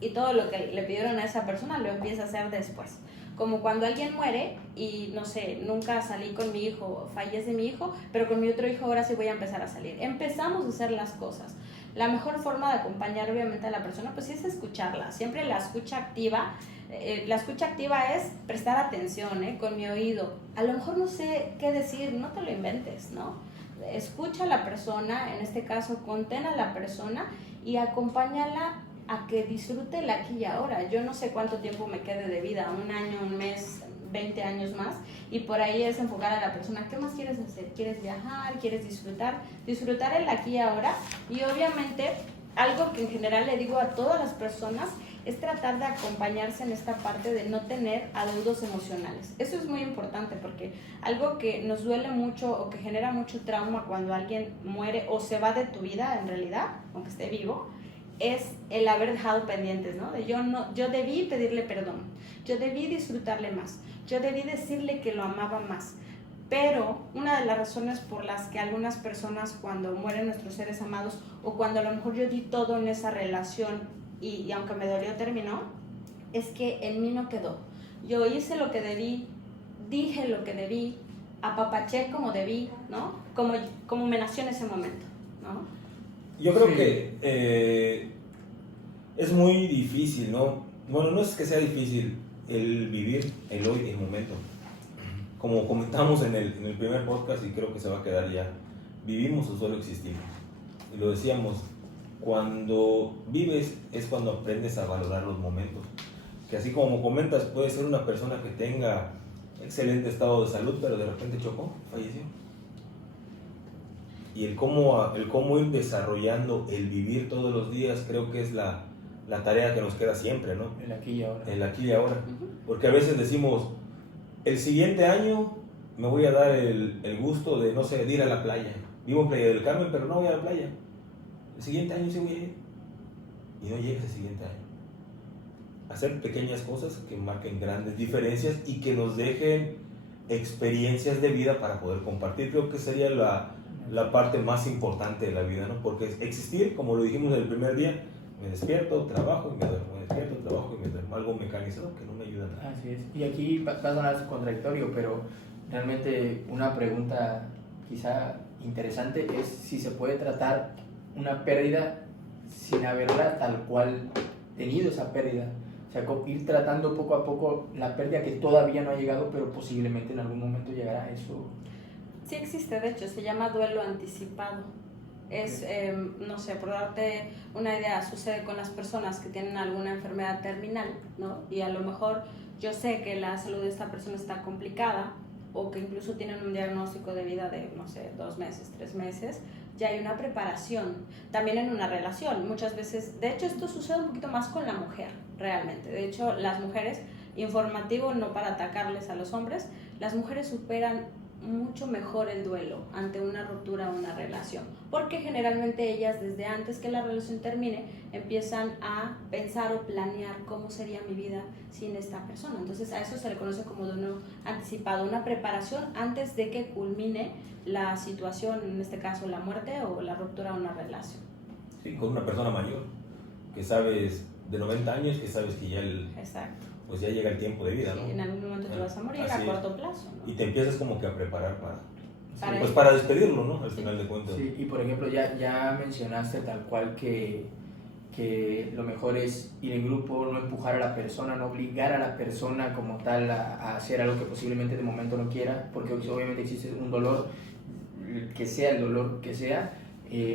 y todo lo que le pidieron a esa persona lo empieza a hacer después. Como cuando alguien muere y, no sé, nunca salí con mi hijo, fallece mi hijo, pero con mi otro hijo ahora sí voy a empezar a salir. Empezamos a hacer las cosas. La mejor forma de acompañar obviamente a la persona pues es escucharla. Siempre la escucha activa. La escucha activa es prestar atención, con mi oído. A lo mejor no sé qué decir, no te lo inventes, ¿no? Escucha a la persona, en este caso contén a la persona y acompáñala a que disfrute el aquí y ahora. Yo no sé cuánto tiempo me quede de vida, 1 año, 1 mes, 20 años más, y por ahí es enfocar a la persona, ¿qué más quieres hacer? ¿Quieres viajar? ¿Quieres disfrutar? Disfrutar el aquí y ahora. Y obviamente algo que en general le digo a todas las personas es tratar de acompañarse en esta parte de no tener adeudos emocionales. Eso es muy importante porque algo que nos duele mucho o que genera mucho trauma cuando alguien muere o se va de tu vida en realidad, aunque esté vivo, es el haber dejado pendientes, ¿no? Yo debí pedirle perdón, yo debí disfrutarle más, yo debí decirle que lo amaba más. Pero una de las razones por las que algunas personas cuando mueren nuestros seres amados o cuando a lo mejor yo di todo en esa relación y aunque me dolió terminó, es que en mí no quedó. Yo hice lo que debí, dije lo que debí, apapaché como debí, ¿no? Como me nació en ese momento, ¿no? Yo creo que es muy difícil, ¿no? Bueno, no es que sea difícil el vivir el hoy, el momento. Como comentamos en el primer podcast, y creo que se va a quedar ya, vivimos o solo existimos. Y lo decíamos, cuando vives es cuando aprendes a valorar los momentos. Que así como comentas, puede ser una persona que tenga excelente estado de salud, pero de repente chocó, falleció. Y el cómo ir desarrollando el vivir todos los días, creo que es la tarea que nos queda siempre, ¿no? El aquí y ahora. El aquí y ahora. Porque a veces decimos, el siguiente año me voy a dar el gusto de, no sé, de ir a la playa. Vivo en Playa del Carmen, pero no voy a la playa. El siguiente año sí voy a ir. Y no llegas el siguiente año. Hacer pequeñas cosas que marquen grandes diferencias y que nos dejen experiencias de vida para poder compartir. Creo que sería la parte más importante de la vida, ¿no? Porque existir, como lo dijimos el primer día, Me despierto, trabajo y me duermo, me despierto, trabajo y me duermo. Algo mecanizado que no me ayuda a nada. Así es. Y aquí va a sonar contradictorio, pero realmente una pregunta quizá interesante es si se puede tratar una pérdida sin haberla tal cual tenido esa pérdida. O sea, ir tratando poco a poco la pérdida que todavía no ha llegado, pero posiblemente en algún momento llegará a eso. Sí existe, de hecho, se llama duelo anticipado. Es, no sé, por darte una idea, sucede con las personas que tienen alguna enfermedad terminal, ¿no? Y a lo mejor yo sé que la salud de esta persona está complicada o que incluso tienen un diagnóstico de vida de, no sé, 2 meses, 3 meses, ya hay una preparación. También en una relación, muchas veces, de hecho esto sucede un poquito más con la mujer, realmente. De hecho, las mujeres, informativo no para atacarles a los hombres, las mujeres superan mucho mejor el duelo ante una ruptura o una relación, porque generalmente ellas desde antes que la relación termine empiezan a pensar o planear cómo sería mi vida sin esta persona. Entonces a eso se le conoce como duelo anticipado, una preparación antes de que culmine la situación, en este caso la muerte o la ruptura de una relación. Sí, con una persona mayor, que sabes, de 90 años, que sabes que ya Exacto. Pues ya llega el tiempo de vida, Sí, ¿no? en algún momento te vas a morir a corto plazo, ¿no? Y te empiezas como que a preparar Para pues para despedirlo, ¿no? Al final de cuentas. Sí, y por ejemplo, ya mencionaste tal cual que lo mejor es ir en grupo, no empujar a la persona, no obligar a la persona como tal a hacer algo que posiblemente de momento no quiera, porque obviamente existe un dolor, que sea el dolor que sea.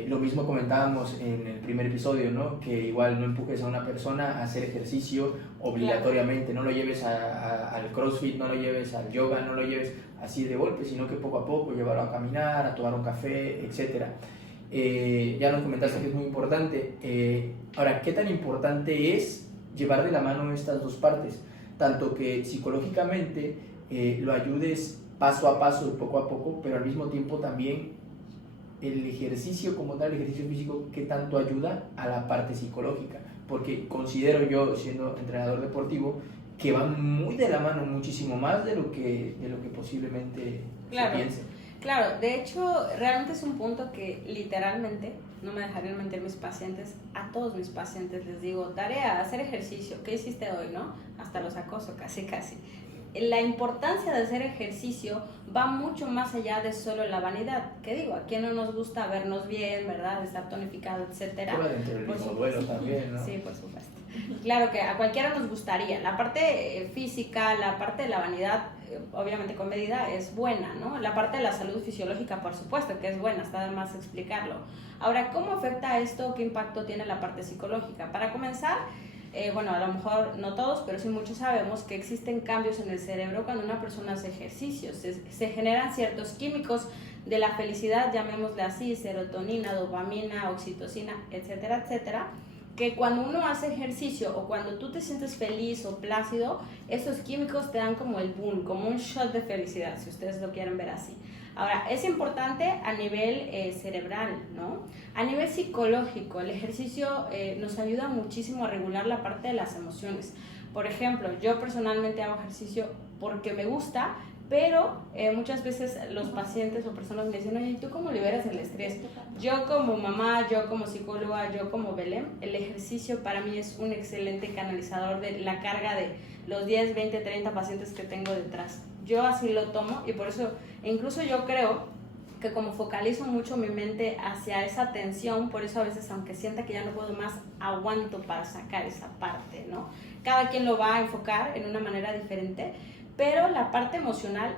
Lo mismo comentábamos en el primer episodio, ¿no? Que igual no empujes a una persona a hacer ejercicio obligatoriamente, no lo lleves al CrossFit, no lo lleves al yoga, no lo lleves así de golpe, sino que poco a poco llevarlo a caminar, a tomar un café, etc. Ya nos comentaste que es muy importante. Ahora, ¿qué tan importante es llevar de la mano estas dos partes? Tanto que psicológicamente lo ayudes paso a paso y poco a poco, pero al mismo tiempo también el ejercicio como tal, el ejercicio físico, ¿qué tanto ayuda a la parte psicológica? Porque considero yo, siendo entrenador deportivo, que van muy de la mano muchísimo más de lo que posiblemente se piense. Claro, de hecho, realmente es un punto que literalmente, no me dejarían mentir mis pacientes, a todos mis pacientes les digo, tarea, hacer ejercicio, ¿qué hiciste hoy, no? Hasta los acoso, casi. La importancia de hacer ejercicio va mucho más allá de solo la vanidad. ¿Qué digo? A quién no nos gusta vernos bien, ¿verdad? Estar tonificado, etcétera. Pero dentro del mismo duelo también, ¿no? Sí, por supuesto. Claro que a cualquiera nos gustaría. La parte física, la parte de la vanidad, obviamente con medida, es buena, ¿no? La parte de la salud fisiológica, por supuesto, que es buena, está de más explicarlo. Ahora, ¿cómo afecta esto? ¿Qué impacto tiene la parte psicológica? Para comenzar, bueno, a lo mejor no todos, pero sí muchos sabemos que existen cambios en el cerebro cuando una persona hace ejercicio. Se generan ciertos químicos de la felicidad, llamémosle así, serotonina, dopamina, oxitocina, etcétera, etcétera, que cuando uno hace ejercicio o cuando tú te sientes feliz o plácido, esos químicos te dan como el boom, como un shot de felicidad, si ustedes lo quieren ver así. Ahora, es importante a nivel cerebral, ¿no? A nivel psicológico, el ejercicio nos ayuda muchísimo a regular la parte de las emociones. Por ejemplo, yo personalmente hago ejercicio porque me gusta, pero muchas veces los pacientes o personas me dicen, oye, ¿tú cómo liberas el estrés? Yo como mamá, yo como psicóloga, yo como Belén, el ejercicio para mí es un excelente canalizador de la carga de los 10, 20, 30 pacientes que tengo detrás. Yo así lo tomo y por eso, incluso yo creo que como focalizo mucho mi mente hacia esa tensión, por eso a veces aunque sienta que ya no puedo más, aguanto para sacar esa parte, ¿no? Cada quien lo va a enfocar en una manera diferente, pero la parte emocional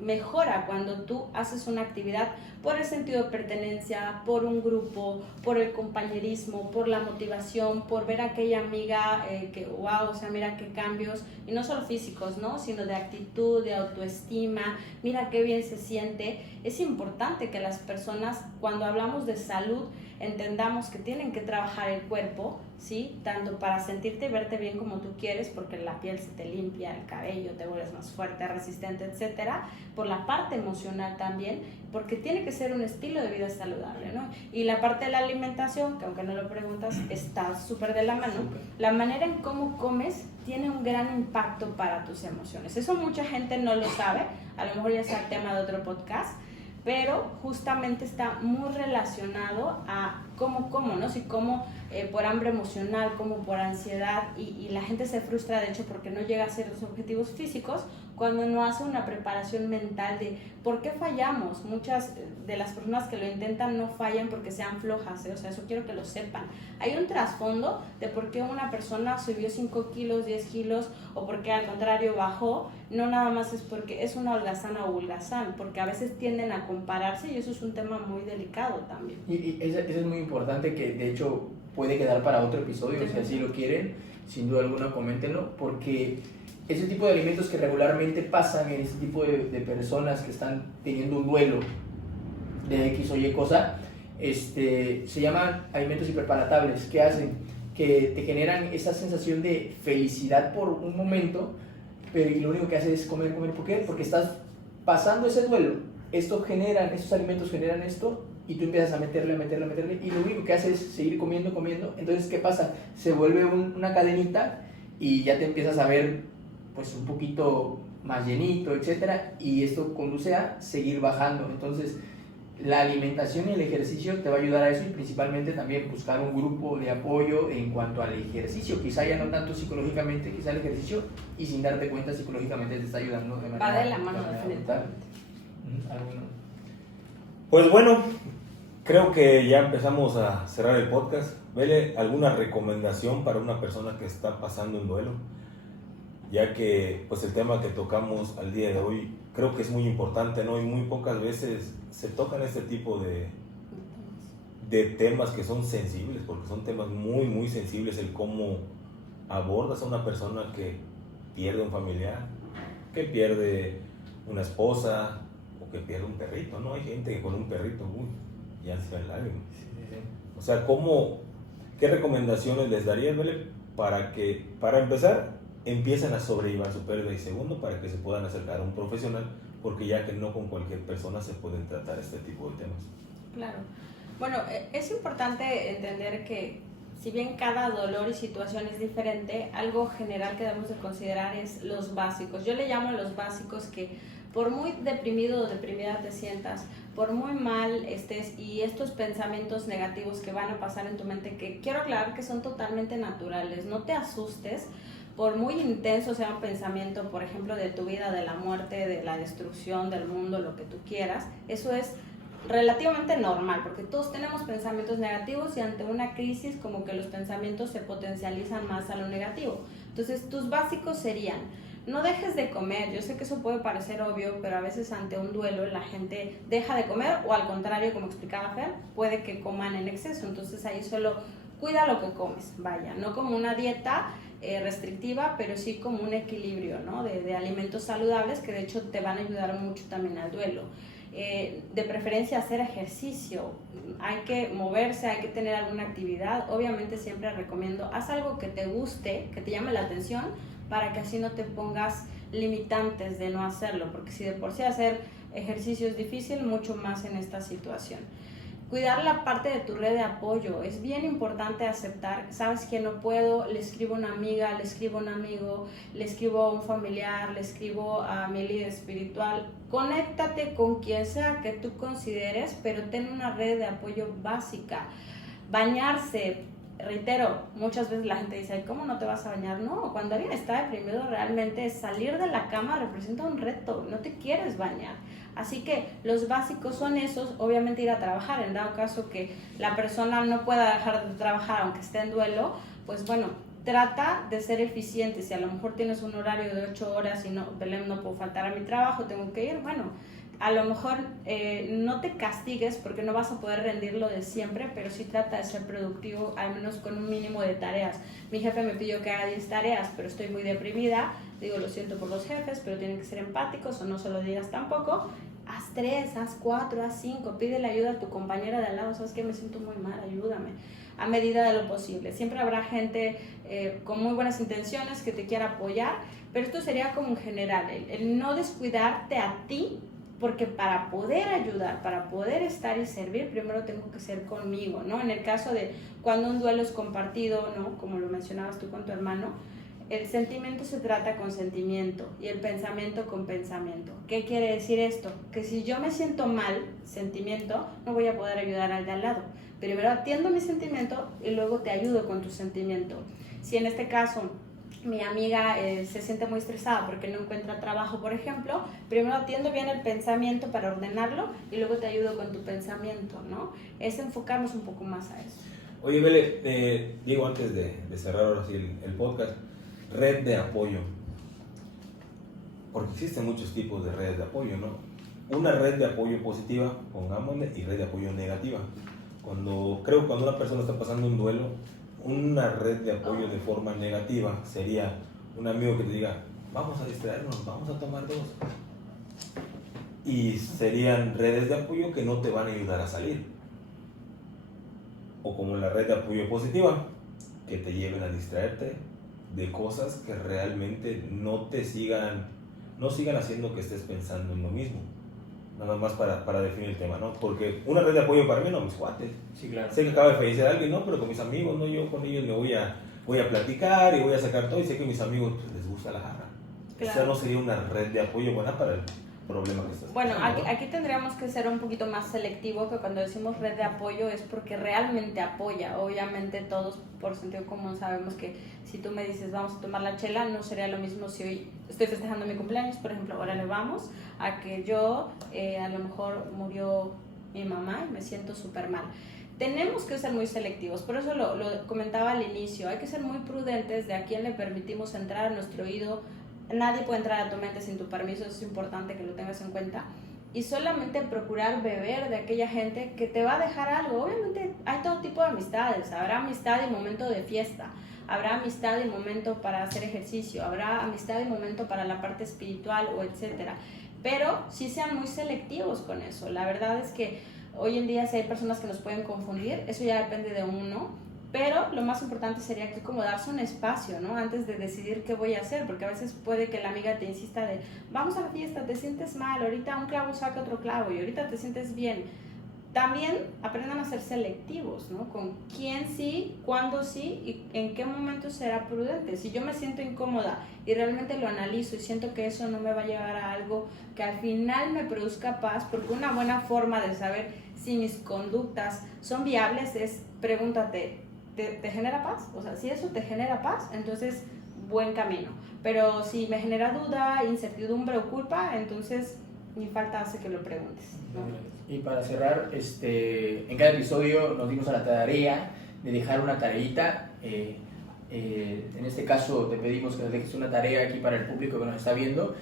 mejora cuando tú haces una actividad por el sentido de pertenencia, por un grupo, por el compañerismo, por la motivación, por ver a aquella amiga que wow, o sea, mira qué cambios, y no solo físicos, ¿no? Sino de actitud, de autoestima, mira qué bien se siente. Es importante que las personas, cuando hablamos de salud, entendamos que tienen que trabajar el cuerpo, ¿sí? Tanto para sentirte y verte bien como tú quieres, porque la piel se te limpia, el cabello, te vuelves más fuerte, resistente, etcétera, por la parte emocional también, porque tiene que ser un estilo de vida saludable, ¿no? Y la parte de la alimentación, que aunque no lo preguntas, está súper de la mano. La manera en cómo comes tiene un gran impacto para tus emociones. Eso mucha gente no lo sabe, a lo mejor ya sea el tema de otro podcast, pero justamente está muy relacionado a cómo como, ¿no? Si como por hambre emocional, como por ansiedad, y la gente se frustra, de hecho, porque no llega a ciertos objetivos físicos, cuando no hace una preparación mental de por qué fallamos. Muchas de las personas que lo intentan no fallan porque sean flojas, o sea, eso quiero que lo sepan. Hay un trasfondo de por qué una persona subió 5 kilos, 10 kilos, o porque al contrario bajó. No nada más es porque es una holgazán o holgazán, porque a veces tienden a compararse, y eso es un tema muy delicado también. Y eso es muy importante, que de hecho puede quedar para otro episodio, si así lo quieren, sin duda alguna coméntenlo, porque ese tipo de alimentos que regularmente pasan en ese tipo de personas que están teniendo un duelo de X o Y cosa, se llaman alimentos hiperpalatables. ¿Qué hacen? Que te generan esa sensación de felicidad por un momento, pero lo único que hace es comer, comer. ¿Por qué? Porque estás pasando ese duelo. Esos alimentos generan esto, y tú empiezas a meterle, y lo único que hace es seguir comiendo. Entonces, ¿qué pasa? Se vuelve una cadenita, y ya te empiezas a ver pues un poquito más llenito, etcétera, y esto conduce a seguir bajando. Entonces, la alimentación y el ejercicio te va a ayudar a eso, y principalmente también buscar un grupo de apoyo en cuanto al ejercicio, quizá ya no tanto psicológicamente, quizá el ejercicio, y sin darte cuenta psicológicamente te está ayudando de manera... Va de la mano, definitivamente. Pues bueno, creo que ya empezamos a cerrar el podcast. Vele, ¿alguna recomendación para una persona que está pasando un duelo? Ya que pues el tema que tocamos al día de hoy creo que es muy importante, ¿no? Y muy pocas veces se tocan este tipo de temas que son sensibles, porque son temas muy, muy sensibles, el cómo abordas a una persona que pierde un familiar, que pierde una esposa, o que pierde un perrito, ¿no? Hay gente que con un perrito, ya se ven lágrimas. Sí. O sea, ¿qué recomendaciones les darías, Vele, para empezar, empiezan a sobrellevar su pérdida, y segundo, para que se puedan acercar a un profesional, porque ya que no con cualquier persona se pueden tratar este tipo de temas? Claro. Bueno, es importante entender que si bien cada dolor y situación es diferente, algo general que debemos de considerar es los básicos. Yo le llamo los básicos, que por muy deprimido o deprimida te sientas, por muy mal estés, y estos pensamientos negativos que van a pasar en tu mente, que quiero aclarar que son totalmente naturales, no te asustes. Por muy intenso sea un pensamiento, por ejemplo, de tu vida, de la muerte, de la destrucción del mundo, lo que tú quieras, eso es relativamente normal, porque todos tenemos pensamientos negativos, y ante una crisis como que los pensamientos se potencializan más a lo negativo. Entonces, tus básicos serían: no dejes de comer. Yo sé que eso puede parecer obvio, pero a veces ante un duelo la gente deja de comer, o al contrario, como explicaba Fer, puede que coman en exceso. Entonces ahí solo cuida lo que comes, vaya, no como una dieta restrictiva, pero sí como un equilibrio, ¿no? de alimentos saludables, que de hecho te van a ayudar mucho también al duelo. De preferencia hacer ejercicio, hay que moverse, hay que tener alguna actividad. Obviamente siempre recomiendo, haz algo que te guste, que te llame la atención, para que así no te pongas limitantes de no hacerlo, porque si de por sí hacer ejercicio es difícil, mucho más en esta situación. Cuidar la parte de tu red de apoyo, es bien importante aceptar, sabes que no puedo, le escribo a una amiga, le escribo a un amigo, le escribo a un familiar, le escribo a mi líder espiritual. Conéctate con quien sea que tú consideres, pero ten una red de apoyo básica. Bañarse, reitero, muchas veces la gente dice: ¿cómo no te vas a bañar? No, cuando alguien está deprimido, realmente salir de la cama representa un reto, no te quieres bañar. Así que los básicos son esos. Obviamente ir a trabajar, en dado caso que la persona no pueda dejar de trabajar aunque esté en duelo, pues bueno, trata de ser eficiente. Si a lo mejor tienes un horario de 8 horas y no, Belén, no puedo faltar a mi trabajo, tengo que ir, bueno, a lo mejor no te castigues, porque no vas a poder rendirlo de siempre, pero sí trata de ser productivo, al menos con un mínimo de tareas. Mi jefe me pidió que haga 10 tareas, pero estoy muy deprimida. Digo, lo siento por los jefes, pero tienen que ser empáticos, o no se lo digas tampoco. Haz 3, haz 4, haz 5, pídele ayuda a tu compañera de al lado. ¿Sabes qué? Me siento muy mal, ayúdame. A medida de lo posible. Siempre habrá gente con muy buenas intenciones que te quiera apoyar, pero esto sería como en general, el no descuidarte a ti, porque para poder ayudar, para poder estar y servir, primero tengo que ser conmigo, ¿no? En el caso de cuando un duelo es compartido, ¿no? Como lo mencionabas tú con tu hermano, el sentimiento se trata con sentimiento, y el pensamiento con pensamiento. ¿Qué quiere decir esto? Que si yo me siento mal, sentimiento, no voy a poder ayudar al de al lado. Primero atiendo mi sentimiento y luego te ayudo con tu sentimiento. Si en este caso mi amiga se siente muy estresada porque no encuentra trabajo, por ejemplo, primero atiendo bien el pensamiento para ordenarlo y luego te ayudo con tu pensamiento, ¿no? Es enfocarnos un poco más a eso. Oye, Bele, Diego, antes de cerrar ahora sí el podcast, red de apoyo. Porque existen muchos tipos de redes de apoyo, ¿no? Una red de apoyo positiva, pongámosle, y red de apoyo negativa. Creo que cuando una persona está pasando un duelo, una red de apoyo de forma negativa sería un amigo que te diga, vamos a distraernos, vamos a tomar dos. Y serían redes de apoyo que no te van a ayudar a salir. O como la red de apoyo positiva, que te lleven a distraerte de cosas que realmente no sigan haciendo que estés pensando en lo mismo. Nada más para definir el tema, ¿no? Porque una red de apoyo para mí, no, mis cuates. Sí, claro. Sé que acaba de fallecer alguien, ¿no? Pero con mis amigos, ¿no? Yo con ellos me voy a platicar y voy a sacar todo, y sé que a mis amigos pues, les gusta la jarra. Claro. Esa no sería una red de apoyo buena para el problema que estás Bueno, pasando, ¿no? aquí tendríamos que ser un poquito más selectivo, que cuando decimos red de apoyo es porque realmente apoya. Obviamente todos por sentido común sabemos que si tú me dices vamos a tomar la chela, no sería lo mismo si hoy estoy festejando mi cumpleaños, por ejemplo, ahora le vamos, a que yo a lo mejor murió mi mamá y me siento súper mal. Tenemos que ser muy selectivos, por eso lo comentaba al inicio, hay que ser muy prudentes de a quién le permitimos entrar a nuestro oído. Nadie puede entrar a tu mente sin tu permiso, eso es importante que lo tengas en cuenta. Y solamente procurar beber de aquella gente que te va a dejar algo. Obviamente hay todo tipo de amistades, habrá amistad y momento de fiesta, habrá amistad y momento para hacer ejercicio, habrá amistad y momento para la parte espiritual o etcétera. Pero sí sean muy selectivos con eso. La verdad es que hoy en día si hay personas que nos pueden confundir, eso ya depende de uno. Pero lo más importante sería que como darse un espacio, ¿no? Antes de decidir qué voy a hacer, porque a veces puede que la amiga te insista de vamos a la fiesta, te sientes mal, ahorita un clavo saca otro clavo y ahorita te sientes bien. También aprendan a ser selectivos, ¿no? Con quién sí, cuándo sí y en qué momento será prudente. Si yo me siento incómoda y realmente lo analizo y siento que eso no me va a llevar a algo que al final me produzca paz, porque una buena forma de saber si mis conductas son viables es pregúntate, ¿te genera paz? O sea, si eso te genera paz, entonces buen camino. Pero si me genera duda, incertidumbre o culpa, entonces ni falta hace que lo preguntes, ¿no? Y para cerrar, en cada episodio nos dimos a la tarea de dejar una tareita. En este caso te pedimos que nos dejes una tarea aquí para el público que nos está viendo.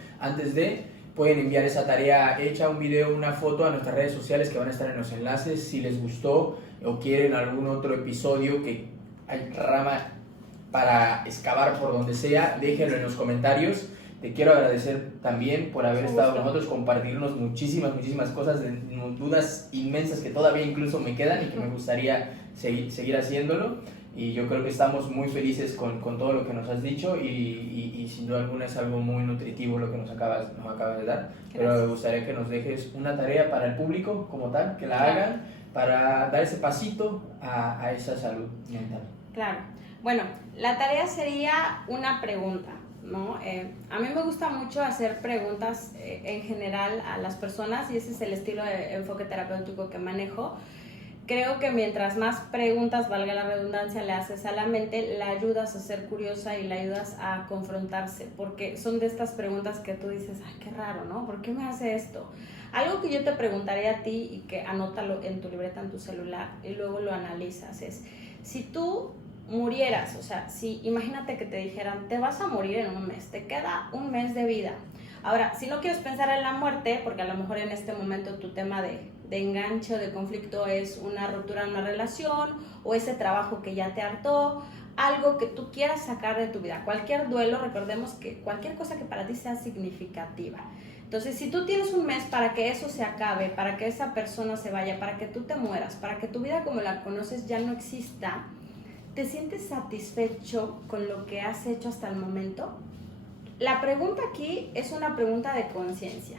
Pueden enviar esa tarea hecha, un video, una foto a nuestras redes sociales que van a estar en los enlaces. Si les gustó o quieren algún otro episodio que hay rama para excavar por donde sea, déjenlo en los comentarios. Te quiero agradecer también por haber estado con nosotros, compartirnos muchísimas cosas, dudas inmensas que todavía incluso me quedan y que me gustaría seguir haciéndolo. Y yo creo que estamos muy felices con todo lo que nos has dicho y sin duda alguna es algo muy nutritivo lo que nos acabas de dar. Gracias. Pero me gustaría que nos dejes una tarea para el público como tal, que la hagan para dar ese pasito a esa salud mental. Claro. Bueno, la tarea sería una pregunta, ¿no? A mí me gusta mucho hacer preguntas en general a las personas y ese es el estilo de enfoque terapéutico que manejo. Creo que mientras más preguntas, valga la redundancia, le haces a la mente, la ayudas a ser curiosa y la ayudas a confrontarse, porque son de estas preguntas que tú dices, ay, qué raro, ¿no? ¿Por qué me hace esto? Algo que yo te preguntaría a ti y que anótalo en tu libreta, en tu celular y luego lo analizas es, si tú murieras, o sea, si imagínate que te dijeran, te vas a morir en un mes, te queda un mes de vida. Ahora, si no quieres pensar en la muerte, porque a lo mejor en este momento tu tema de enganche o de conflicto es una ruptura en una relación o ese trabajo que ya te hartó, algo que tú quieras sacar de tu vida, cualquier duelo, recordemos que cualquier cosa que para ti sea significativa. Entonces, si tú tienes un mes para que eso se acabe, para que esa persona se vaya, para que tú te mueras, para que tu vida como la conoces ya no exista, ¿te sientes satisfecho con lo que has hecho hasta el momento? La pregunta aquí es una pregunta de conciencia.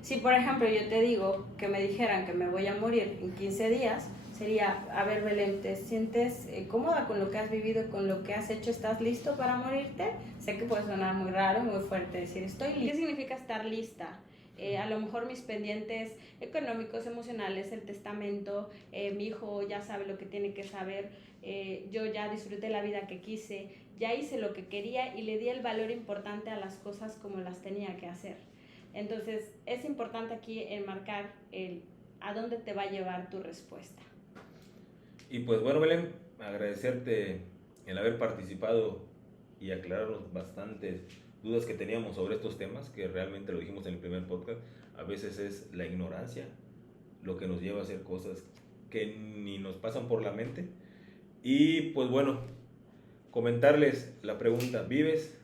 Si, por ejemplo, yo te digo que me dijeran que me voy a morir en 15 días, sería, a ver, Belén, ¿te sientes cómoda con lo que has vivido, con lo que has hecho? ¿Estás listo para morirte? Sé que puede sonar muy raro, muy fuerte decir estoy lista. ¿Qué significa estar lista? A lo mejor mis pendientes económicos, emocionales, el testamento, mi hijo ya sabe lo que tiene que saber, yo ya disfruté la vida que quise, ya hice lo que quería y le di el valor importante a las cosas como las tenía que hacer. Entonces es importante aquí enmarcar a dónde te va a llevar tu respuesta. Y pues bueno, Belén, agradecerte el haber participado y aclararnos bastantes dudas que teníamos sobre estos temas, que realmente lo dijimos en el primer podcast. A veces es la ignorancia lo que nos lleva a hacer cosas que ni nos pasan por la mente. Y pues bueno, comentarles la pregunta: ¿vives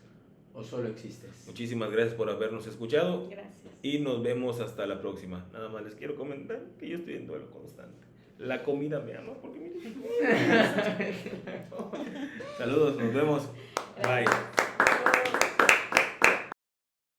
¿O solo existes? Muchísimas gracias por habernos escuchado. Gracias. Y nos vemos hasta la próxima. Nada más les quiero comentar que yo estoy en duelo constante. La comida me ama porque miren. Saludos, nos vemos. Bye.